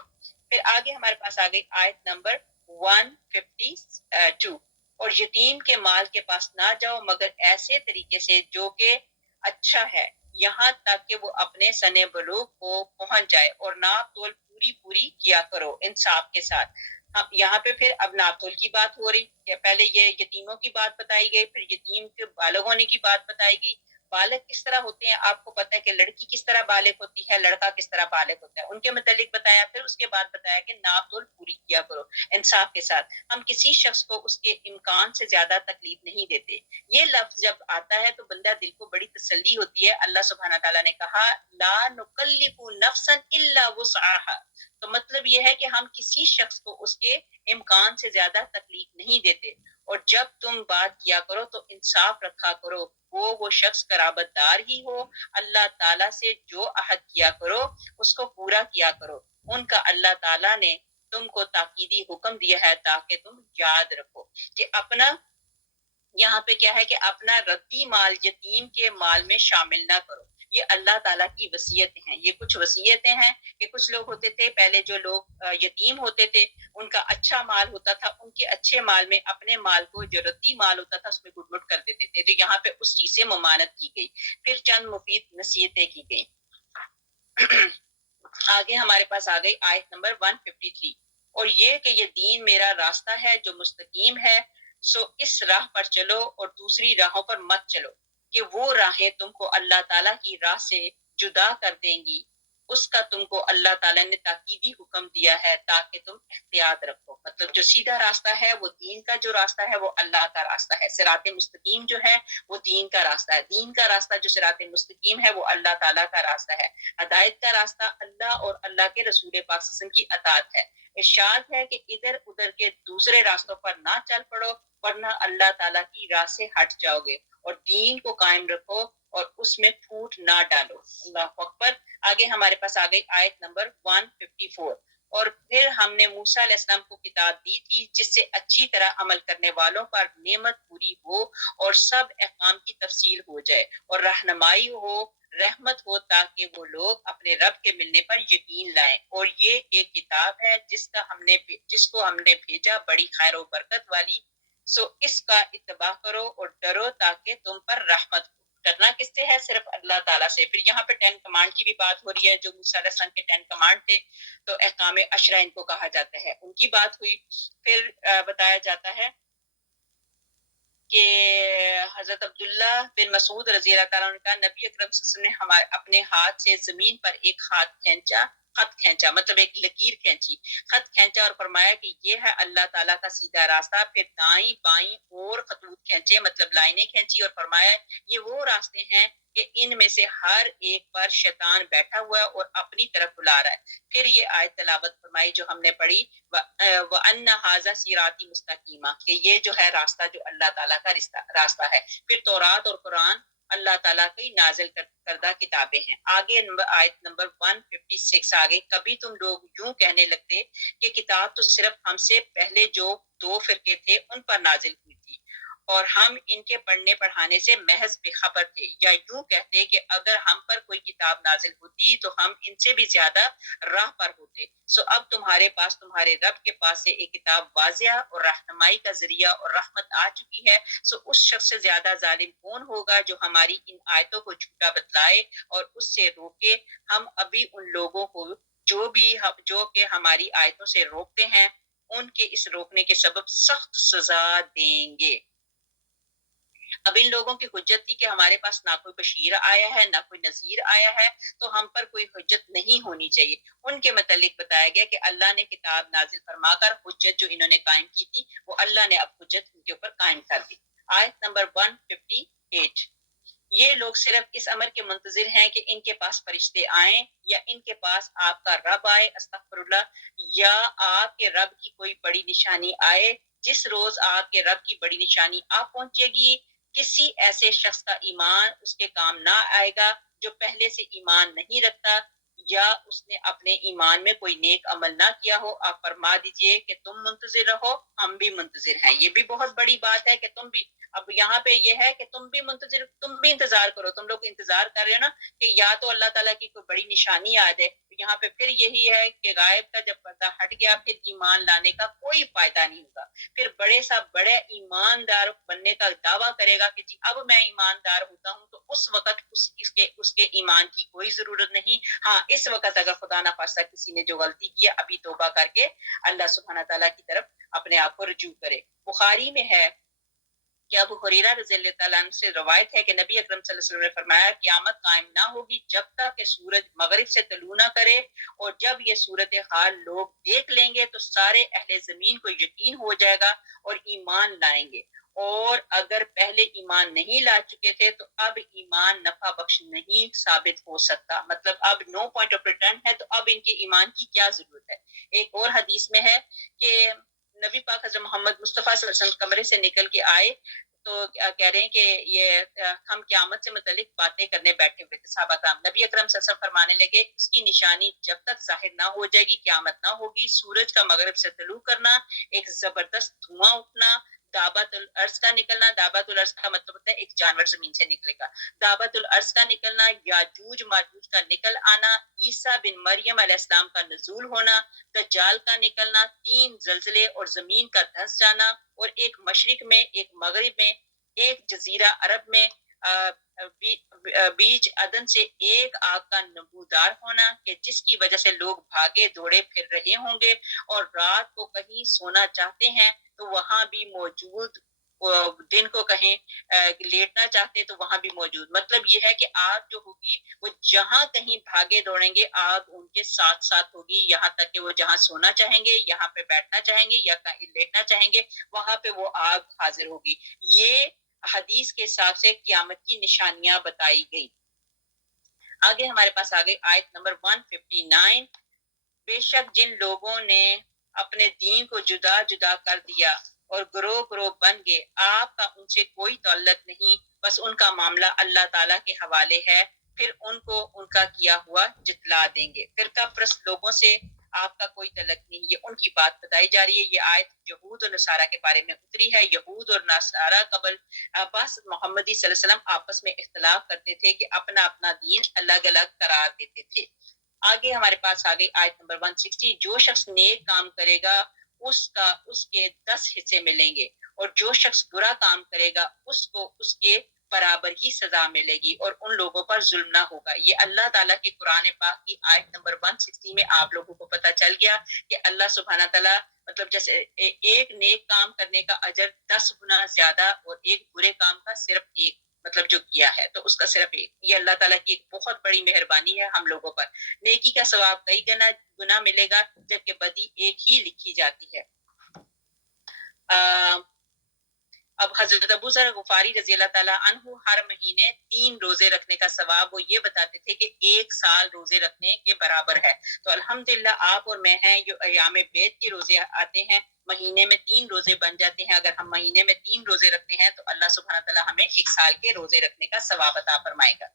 پھر آگے ہمارے پاس آ گئی آیت نمبر 152، اور یتیم کے مال کے پاس نہ جاؤ مگر ایسے طریقے سے جو کہ اچھا ہے، یہاں تک کہ وہ اپنے سن بلوغ کو پہنچ جائے، اور ناپ تول پوری کیا کرو انصاف کے ساتھ۔ یہاں پہ پھر اب ناپ تول کی بات ہو رہی کہ پہلے یہ یتیموں کی بات بتائی گئی، پھر یتیم کے بالغ ہونے کی بات بتائی گئی۔ بالغ کس طرح ہوتے ہیں آپ کو پتہ ہے کہ لڑکی کس طرح بالغ ہوتی ہے، لڑکا کس طرح بالغ ہوتا ہے، ان کے متعلق بتایا۔ پھر اس کے بعد بتایا کہ ناپ تول پوری کیا کرو انصاف کے ساتھ۔ ہم کسی شخص کو اس کے امکان سے زیادہ تکلیف نہیں دیتے۔ یہ لفظ جب آتا ہے تو بندہ دل کو بڑی تسلی ہوتی ہے۔ اللہ سبحانہ تعالیٰ نے کہا لا نکلف نفسا الا وسعها، تو مطلب یہ ہے کہ ہم کسی شخص کو اس کے امکان سے زیادہ تکلیف نہیں دیتے، اور جب تم بات کیا کرو تو انصاف رکھا کرو، وہ شخص قرابت دار ہی ہو۔ اللہ تعالیٰ سے جو عہد کیا کرو اس کو پورا کیا کرو، ان کا اللہ تعالیٰ نے تم کو تاکیدی حکم دیا ہے تاکہ تم یاد رکھو کہ اپنا، یہاں پہ کیا ہے کہ اپنا ردی مال یتیم کے مال میں شامل نہ کرو۔ یہ اللہ تعالیٰ کی وصیتیں ہیں، یہ کچھ وصیتیں ہیں کہ کچھ لوگ ہوتے تھے پہلے، جو لوگ یتیم ہوتے تھے ان کا اچھا مال ہوتا تھا، ان کے اچھے مال میں اپنے مال کو جو ردی مال ہوتا تھا اس میں گٹ مٹ کر دیتے تھے، تو یہاں پہ اس چیز سے ممانعت کی گئی۔ پھر چند مفید نصیحتیں کی گئی۔ آگے ہمارے پاس آ گئی آیت نمبر 153، اور یہ کہ یہ دین میرا راستہ ہے جو مستقیم ہے، سو اس راہ پر چلو اور دوسری راہوں پر مت چلو کہ وہ راہیں تم کو اللہ تعالیٰ کی راہ سے جدا کر دیں گی۔ اس کا تم کو اللہ تعالیٰ نے تاکیدی حکم دیا ہے تاکہ تم احتیاط رکھو۔ مطلب جو سیدھا راستہ ہے وہ دین کا جو راستہ ہے وہ اللہ کا راستہ ہے، صراط مستقیم جو ہے وہ دین کا راستہ ہے، دین کا راستہ جو صراط مستقیم ہے وہ اللہ تعالیٰ کا راستہ ہے۔ ہدایت کا راستہ اللہ اور اللہ کے رسول پاک صلی اللہ علیہ وسلم کی اطاعت ہے۔ ارشاد ہے کہ ادھر ادھر کے دوسرے راستوں پر نہ چل پڑو ورنہ اللہ تعالیٰ کی راہ سے ہٹ جاؤ گے، اور دین کو قائم رکھو اور اس میں پھوٹ نہ ڈالو۔ اللہ اکبر۔ آگے ہمارے پاس آ گئی آیت نمبر 154، اور پھر ہم نے موسیٰ علیہ السلام کو کتاب دی تھی جس سے اچھی طرح عمل کرنے والوں پر نعمت پوری ہو اور سب احکام کی تفصیل ہو جائے، اور رہنمائی ہو، رحمت ہو، تاکہ وہ لوگ اپنے رب کے ملنے پر یقین لائیں۔ اور یہ ایک کتاب ہے جس کو ہم نے بھیجا بڑی خیر و برکت والی، سو اس کا اتباع کرو اور ڈرو تاکہ تم پر رحمت ہو۔ ڈرنا کس سے ہے؟ صرف اللہ تعالیٰ سے۔ پھر یہاں پہ 10 کمانڈ کی بھی بات ہو رہی ہے، جو موسیٰ علیہ السلام کے 10 کمانڈ تھے تو احکام عشرہ ان کو کہا جاتا ہے، ان کی بات ہوئی۔ پھر بتایا جاتا ہے کہ حضرت عبداللہ بن مسعود رضی اللہ تعالیٰ عنہ کا نبی اکرم صلی اللہ علیہ وسلم نے اپنے ہاتھ سے زمین پر ایک خط کھینچا، مطلب ایک لکیر کھینچی، خط کھینچا اور فرمایا کہ یہ ہے اللہ تعالیٰ کا سیدھا راستہ۔ پھر دائیں بائیں اور خطوط کھینچے، مطلب لائنیں کھینچی، اور فرمایا یہ وہ راستے ہیں کہ ان میں سے ہر ایک پر شیطان بیٹھا ہوا ہے اور اپنی طرف بلا رہا ہے۔ پھر یہ آیت تلاوت فرمائی جو ہم نے پڑھی، وَأَنَّ هَٰذَا صِرَاطِي مُسْتَقِيمًا، کہ یہ جو ہے راستہ جو اللہ تعالیٰ کا راستہ ہے۔ پھر تورات اور قرآن اللہ تعالیٰ کی نازل کردہ کتابیں ہیں. آگے آیت نمبر 156 آگے. کبھی تم لوگ یوں کہنے لگتے کہ کتاب تو صرف ہم سے پہلے جو 2 فرقے تھے ان پر نازل ہوئی تھی اور ہم ان کے پڑھنے پڑھانے سے محض بے خبر تھے، یا یوں کہتے کہ اگر ہم پر کوئی کتاب نازل ہوتی تو ہم ان سے بھی زیادہ راہ پر ہوتے. سو اب تمہارے پاس تمہارے رب کے پاس سے ایک کتاب واضح اور رہنمائی کا ذریعہ اور رحمت آ چکی ہے. سو اس شخص سے زیادہ ظالم کون ہوگا جو ہماری ان آیتوں کو جھوٹا بتلائے اور اس سے روکے. ہم ابھی ان لوگوں کو جو کہ ہماری آیتوں سے روکتے ہیں ان کے اس روکنے کے سبب سخت سزا دیں گے. اب ان لوگوں کی حجت تھی کہ ہمارے پاس نہ کوئی بشیر آیا ہے نہ کوئی نذیر آیا ہے تو ہم پر کوئی حجت نہیں ہونی چاہیے. ان کے متعلق بتایا گیا کہ اللہ نے کتاب نازل فرما کر حجت جو انہوں نے قائم کی تھی وہ اللہ نے اب حجت ان کے اوپر قائم کر دی. آیت نمبر 158. یہ لوگ صرف اس امر کے منتظر ہیں کہ ان کے پاس فرشتے آئیں یا ان کے پاس آپ کا رب آئے، استغفر اللہ، یا آپ کے رب کی کوئی بڑی نشانی آئے. جس روز آپ کے رب کی بڑی نشانی آ پہنچے گی کسی ایسے شخص کا ایمان اس کے کام نہ آئے گا جو پہلے سے ایمان نہیں رکھتا یا اس نے اپنے ایمان میں کوئی نیک عمل نہ کیا ہو. آپ فرما دیجئے کہ تم منتظر رہو، ہم بھی منتظر ہیں. یہ بھی بہت بڑی بات ہے کہ تم بھی، اب یہاں پہ یہ ہے کہ تم بھی منتظر، تم بھی انتظار کرو. تم لوگ انتظار کر رہے ہو نا کہ یا تو اللہ تعالیٰ کی کوئی بڑی نشانی آ جائے. یہاں پہ پھر یہی ہے کہ غائب کا جب پردہ ہٹ گیا پھر ایمان لانے کا کوئی فائدہ نہیں ہوگا. پھر بڑے سا بڑے ایماندار بننے کا دعویٰ کرے گا کہ جی اب میں ایماندار ہوتا ہوں، تو اس وقت اس کے ایمان کی کوئی ضرورت نہیں. ہاں اس وقت اگر خدا نہ خواستہ کسی نے جو غلطی کی ہے ابھی توبہ کر کے اللہ سبحانہ تعالیٰ کی طرف اپنے آپ کو رجوع کرے. بخاری میں ہے کہ ابو ہریرہ رضی اللہ تعالیٰ عنہ سے روایت ہے کہ نبی اکرم صلی اللہ علیہ وسلم نے فرمایا قیامت قائم نہ ہوگی جب تک کہ سورج مغرب سے طلوع نہ کرے، اور جب یہ صورتحال لوگ دیکھ لیں گے تو سارے اہل زمین کو یقین ہو جائے گا اور ایمان لائیں گے، اور اگر پہلے ایمان نہیں لا چکے تھے تو اب ایمان نفع بخش نہیں ثابت ہو سکتا. مطلب اب نو پوائنٹ آف ریٹرن ہے، تو اب ان کے ایمان کی کیا ضرورت ہے. ایک اور حدیث میں ہے کہ نبی پاک حضرت محمد مصطفیٰ صلی اللہ علیہ وسلم کمرے سے نکل کے آئے تو کہہ رہے ہیں کہ یہ ہم قیامت سے متعلق باتیں کرنے بیٹھے ہوئے تھے. صحابہ کرام نبی اکرم صلی اللہ علیہ وسلم فرمانے لگے اس کی نشانی جب تک ظاہر نہ ہو جائے گی قیامت نہ ہوگی. سورج کا مغرب سے طلوع کرنا، ایک زبردست دھواں اٹھنا، دابت الارض کا نکلنا. دابت الارض کا مطلب ہوتا ہے ایک جانور زمین سے نکلے گا. دابت الارض کا نکلنا، یاجوج ماجوج کا نکل آنا، عیسیٰ بن مریم علیہ السلام کا نزول ہونا، دجال کا نکلنا، 3 زلزلے اور زمین کا دھنس جانا، اور ایک مشرق میں ایک مغرب میں ایک جزیرہ عرب میں بیچ عدن سے ایک آگ کا نمودار ہونا کہ جس کی وجہ سے لوگ بھاگے دوڑے پھر رہے ہوں گے اور رات کو کہیں سونا چاہتے ہیں تو وہاں بھی موجود، دن کو کہیں لیٹنا چاہتے تو وہاں بھی موجود. مطلب یہ ہے کہ آگ جو ہوگی وہ جہاں کہیں بھاگے دوڑیں گے آگ ان کے ساتھ ساتھ ہوگی، یہاں تک کہ وہ جہاں سونا چاہیں گے، یہاں پہ بیٹھنا چاہیں گے یا کہیں لیٹنا چاہیں گے وہاں پہ وہ آگ حاضر ہوگی. یہ حدیث کے حساب سے قیامت کی نشانیاں بتائی گئی. آگے ہمارے پاس آگے آیت نمبر 159. بے شک جن لوگوں نے اپنے دین کو جدا جدا کر دیا اور گروہ گروہ بن گئے، آپ کا ان سے کوئی تعلق نہیں، بس ان کا معاملہ اللہ تعالیٰ کے حوالے ہے، پھر ان کو ان کا کیا ہوا جتلا دیں گے. فرقہ پرست لوگوں سے آپ کا کوئی تعلق نہیں، یہ ان کی بات بتائی جا رہی ہے. یہ آیت یہود اور نصارہ کے بارے میں اتری ہے. یہود اور نصارہ قبل بس محمدی صلی اللہ علیہ وسلم آپس میں اختلاف کرتے تھے کہ اپنا اپنا دین الگ الگ قرار دیتے تھے. آگے ہمارے پاس آگے آیت نمبر 160. جو شخص نیک کام کرے گا اس کے 10 حصے ملیں گے، اور جو شخص برا کام کرے گا اس کو اس کے برابر ہی سزا ملے گی، اور ان لوگوں پر ظلم نہ ہوگا. یہ اللہ تعالیٰ کے قرآن پاک کی آیت نمبر 160 میں آپ لوگوں کو پتہ چل گیا کہ اللہ سبحانہ تعالیٰ مطلب جیسے ایک نیک کام کرنے کا اجر 10 گنا زیادہ اور ایک برے کام کا صرف ایک، مطلب جو کیا ہے تو اس کا صرف ایک. یہ اللہ تعالیٰ کی ایک بہت بڑی مہربانی ہے ہم لوگوں پر. نیکی کا ثواب کئی گنا ملے گا جبکہ بدی ایک ہی لکھی جاتی ہے. اب حضرت ابو ذر غفاری رضی اللہ تعالیٰ عنہ ہر مہینے 3 روزے رکھنے کا ثواب وہ یہ بتاتے تھے کہ 1 سال روزے رکھنے کے برابر ہے. تو الحمدللہ آپ اور میں ہیں جو ایام بیت کے روزے آتے ہیں مہینے میں 3 روزے بن جاتے ہیں. اگر ہم مہینے میں 3 روزے رکھتے ہیں تو اللہ سبحانہ تعالیٰ ہمیں 1 سال کے روزے رکھنے کا ثواب عطا فرمائے گا.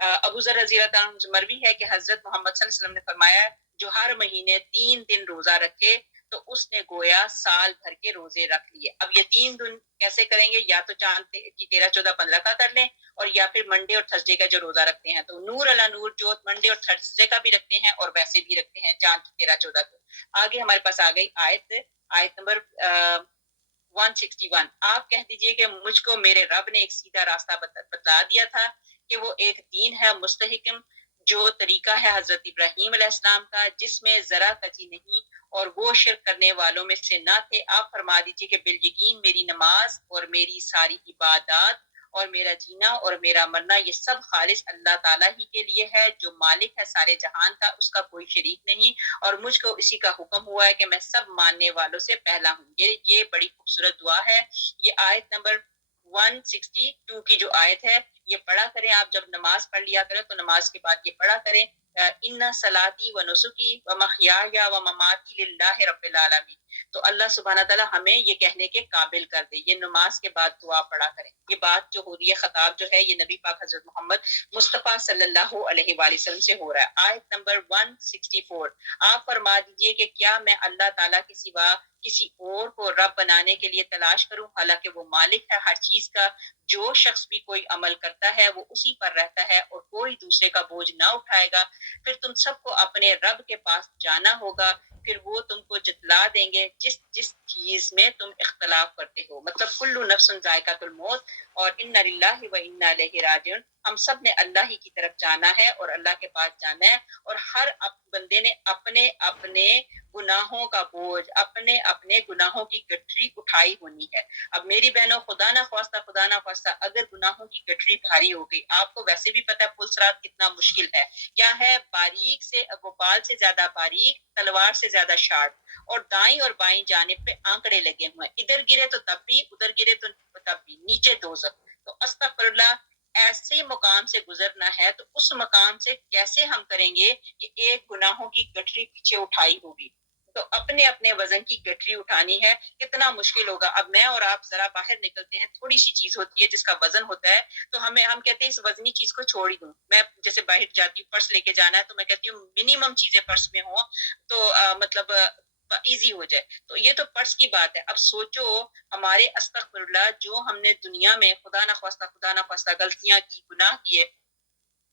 ابو ذر رضی اللہ عنہ سے مروی ہے کہ حضرت محمد صلی اللہ علیہ وسلم نے فرمایا جو ہر مہینے 3 دن روزہ رکھے تو اس نے گویا سال بھر کے روزے رکھ لیے. اب یہ 3 دن کیسے کریں گے؟ یا تو چاند کی 13 14 15 کا کر لیں اور یا پھر منڈے اور تھرسڈے کا جو روزہ رکھتے ہیں تو نور علی نور جو منڈے اور تھرسڈے کا بھی رکھتے ہیں اور ویسے بھی رکھتے ہیں چاند کی 13 14 کو. آگے ہمارے پاس آ گئی آیت نمبر 161. آپ کہہ دیجئے کہ مجھ کو میرے رب نے ایک سیدھا راستہ بتلا دیا تھا کہ وہ ایک دین ہے مستحکم جو طریقہ ہے حضرت ابراہیم علیہ السلام کا جس میں ذرا کچی نہیں اور وہ شرک کرنے والوں میں سے نہ تھے. آپ فرما دیجئے کہ بالیقین میری نماز اور میری ساری عبادات اور میرا جینا اور میرا مرنا یہ سب خالص اللہ تعالیٰ ہی کے لیے ہے جو مالک ہے سارے جہان کا، اس کا کوئی شریک نہیں، اور مجھ کو اسی کا حکم ہوا ہے کہ میں سب ماننے والوں سے پہلا ہوں. یہ بڑی خوبصورت دعا ہے. یہ آیت نمبر 162 کی جو آیت ہے یہ پڑھا کریں. آپ جب نماز پڑھ لیا کریں تو نماز کے بعد یہ پڑھا کریں ان صلاتی و نسکی و محیای و مماتی للہ رب العالمین. تو اللہ سبحانہ تعالیٰ ہمیں یہ کہنے کے قابل کر دے. یہ نماز کے بعد دعا پڑھا کریں. یہ بات جو ہو رہی ہے خطاب جو ہے یہ نبی پاک حضرت محمد مصطفیٰ صلی اللہ علیہ وآلہ وسلم سے ہو رہا ہے. آیت نمبر 164. آپ فرما دیجئے کہ کیا میں اللہ تعالیٰ کے سوا کسی اور کو رب بنانے کے لیے تلاش کروں حالانکہ وہ مالک ہے ہر چیز کا. جو شخص بھی کوئی عمل کرتا ہے وہ اسی پر رہتا ہے اور کوئی دوسرے کا بوجھ نہ اٹھائے گا. پھر تم سب کو اپنے رب کے پاس جانا ہوگا پھر وہ تم کو جتلا دیں گے جس جس چیز میں تم اختلاف کرتے ہو. مطلب کل نفس ذائقۃ الموت اور انا للہ و انا الیہ راجعون. ہم سب نے اللہ ہی کی طرف جانا ہے اور اللہ کے پاس جانا ہے اور ہر بندے نے اپنے اپنے گناہوں کا بوجھ اپنے اپنے گناہوں کی گٹھری اٹھائی ہونی ہے. اب میری بہنوں خدا نہ خواستہ اگر گناہوں کی گٹھری بھاری ہو گئی، آپ کو ویسے بھی پتہ ہے پل صراط کتنا مشکل ہے. کیا ہے؟ باریک سے بال سے زیادہ باریک، تلوار سے زیادہ شارپ، اور دائیں اور بائیں جانب پہ آنکڑے لگے ہوئے ہیں. ادھر گرے تو تب بھی، ادھر گرے تو تب بھی، نیچے دوزخ. تو استغفر اللہ، ایسے مقام سے گزرنا ہے تو اس مقام سے کیسے ہم کریں گے کہ ایک گناہوں کی گٹھری پیچھے اٹھائی ہوگی تو اپنے اپنے وزن کی گٹھری اٹھانی ہے. کتنا مشکل ہوگا. اب میں اور آپ ذرا باہر نکلتے ہیں، تھوڑی سی چیز ہوتی ہے جس کا وزن ہوتا ہے تو ہم کہتے ہیں اس وزنی چیز کو چھوڑ ہی دوں. میں جیسے باہر جاتی ہوں پرس لے کے جانا ہے تو میں کہتی ہوں منیمم چیزیں پرس میں ہوں تو مطلب ایزی ہو جائے. تو یہ تو پرس کی بات ہے. اب سوچو ہمارے استغفر اللہ جو ہم نے دنیا میں خدا نہ خواستہ غلطیاں کی، گناہ کیے،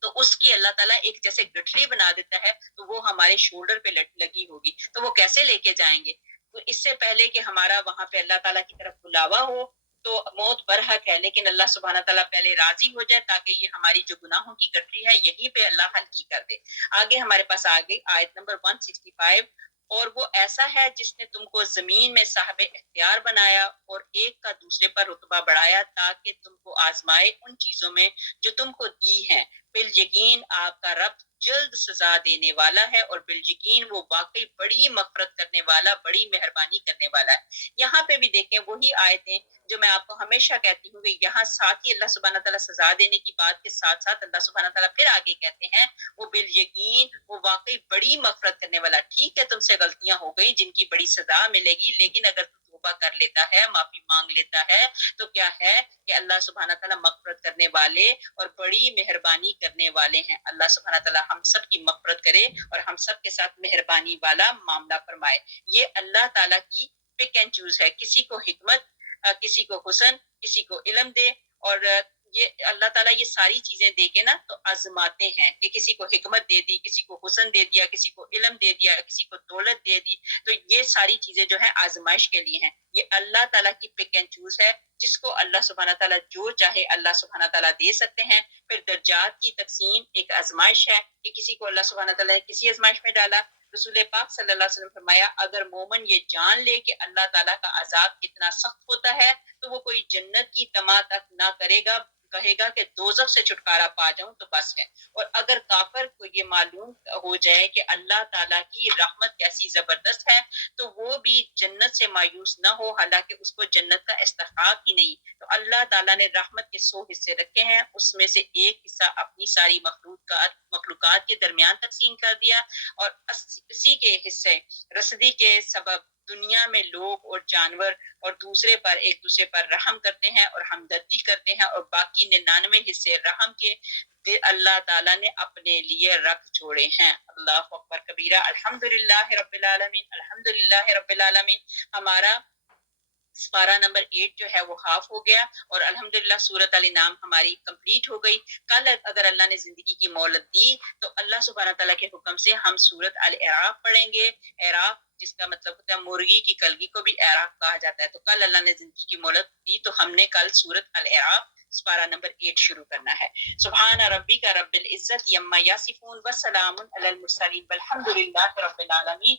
تو اس کی اللہ تعالیٰ ایک جیسے گٹھری بنا دیتا ہے تو وہ ہمارے شولڈر پہ لگی ہوگی تو وہ کیسے لے کے جائیں گے. تو اس سے پہلے کہ ہمارا وہاں پہ اللہ تعالیٰ کی طرف بلاوا ہو تو موت برحق ہے، لیکن اللہ سبحانہ تعالیٰ پہلے راضی ہو جائے تاکہ یہ ہماری جو گناہوں کی گٹھری ہے یہیں پہ اللہ حل کی کر دے. آگے ہمارے پاس آ گئی آیت نمبر 165. اور وہ ایسا ہے جس نے تم کو زمین میں صاحب اختیار بنایا اور ایک کا دوسرے پر رتبہ بڑھایا تاکہ تم کو آزمائے ان چیزوں میں جو تم کو دی ہیں. بالیقین آپ کا رب جلد سزا دینے والا ہے اور بالیقین وہ واقعی بڑی مغفرت کرنے والا، بڑی مہربانی کرنے والا ہے. یہاں پہ بھی دیکھیں وہی آیتیں جو میں آپ کو ہمیشہ کہتی ہوں کہ یہاں ساتھ ہی اللہ سبحانہ تعالیٰ سزا دینے کی بات کے ساتھ ساتھ اللہ سبحانہ تعالیٰ پھر آگے کہتے ہیں وہ بالیقین وہ واقعی بڑی مغفرت کرنے والا. ٹھیک ہے تم سے غلطیاں ہو گئی جن کی بڑی سزا ملے گی، لیکن اگر تم توبہ کر لیتا ہے، معافی مانگ لیتا ہے تو کیا ہے کہ اللہ سبحانہ تعالیٰ مغفرت کرنے والے اور بڑی مہربانی کرنے والے ہیں. اللہ سبحانہ تعالیٰ ہم سب کی مغفرت کرے اور ہم سب کے ساتھ مہربانی والا معاملہ فرمائے. یہ اللہ تعالیٰ کی پک اینڈ چوز ہے. کسی کو حکمت، کسی کو حسن، کسی کو علم دے، اور یہ اللہ تعالیٰ یہ ساری چیزیں دے کے نا تو آزماتے ہیں کہ کسی کو حکمت دے دی، کسی کو حسن دے دیا، کسی کو علم دے دیا، کسی کو دولت دے دی. تو یہ ساری چیزیں جو ہیں آزمائش کے لیے ہیں. یہ اللہ تعالیٰ کی پک اینڈ چوز ہے. جس کو اللہ سبحانہ تعالیٰ جو چاہے اللہ سبحانہ تعالیٰ دے سکتے ہیں. پھر درجات کی تقسیم ایک آزمائش ہے کہ کسی کو اللہ سبحانہ تعالیٰ نے کسی آزمائش میں ڈالا. رسول پاک صلی اللہ علیہ وسلم فرمایا اگر مومن یہ جان لے کہ اللہ تعالیٰ کا عذاب کتنا سخت ہوتا ہے تو وہ کوئی جنت کی طمع تک نہ کرے گا، کہے گا کہ دوزخ سے چھٹکارا پا جاؤں تو بس ہے. اور اگر کافر کو یہ معلوم ہو جائے کہ اللہ تعالیٰ کی رحمت کیسی زبردست ہے تو وہ بھی جنت سے مایوس نہ ہو، حالانکہ اس کو جنت کا استحقاق ہی نہیں. تو اللہ تعالیٰ نے رحمت کے 100 حصے رکھے ہیں، اس میں سے ایک حصہ اپنی ساری مخلوقات کے درمیان تقسیم کر دیا اور 80 کے حصے رسدی کے سبب دنیا میں لوگ اور جانور اور دوسرے پر ایک دوسرے پر رحم کرتے ہیں اور ہمدردی کرتے ہیں، اور باقی 99 حصے رحم کے اللہ تعالیٰ نے اپنے لیے رکھ چھوڑے ہیں۔ اللہ اکبر کبیرہ۔ الحمدللہ رب العالمین، الحمدللہ رب العالمین۔ ہمارا سپارہ نمبر 8 جو ہے وہ ہاف ہو گیا، اور الحمدللہ سورۃ الانعام ہماری کمپلیٹ ہو گئی۔ کل اگر اللہ نے زندگی کی مہلت دی تو اللہ سبحانہ تعالیٰ کے حکم سے ہم سورۃ الاعراف پڑھیں گے۔ اعراف جس کا مطلب ہوتا ہے مرغی کی کلگی کو بھی اعراف کہا جاتا ہے۔ تو کل اللہ نے زندگی کی مہلت دی تو ہم نے کل سورۃ الاعراف سپارہ نمبر 8 شروع کرنا ہے۔ سبحان ربک رب العزت عما یصفون وسلام علی المرسلین والحمد للہ رب العالمین۔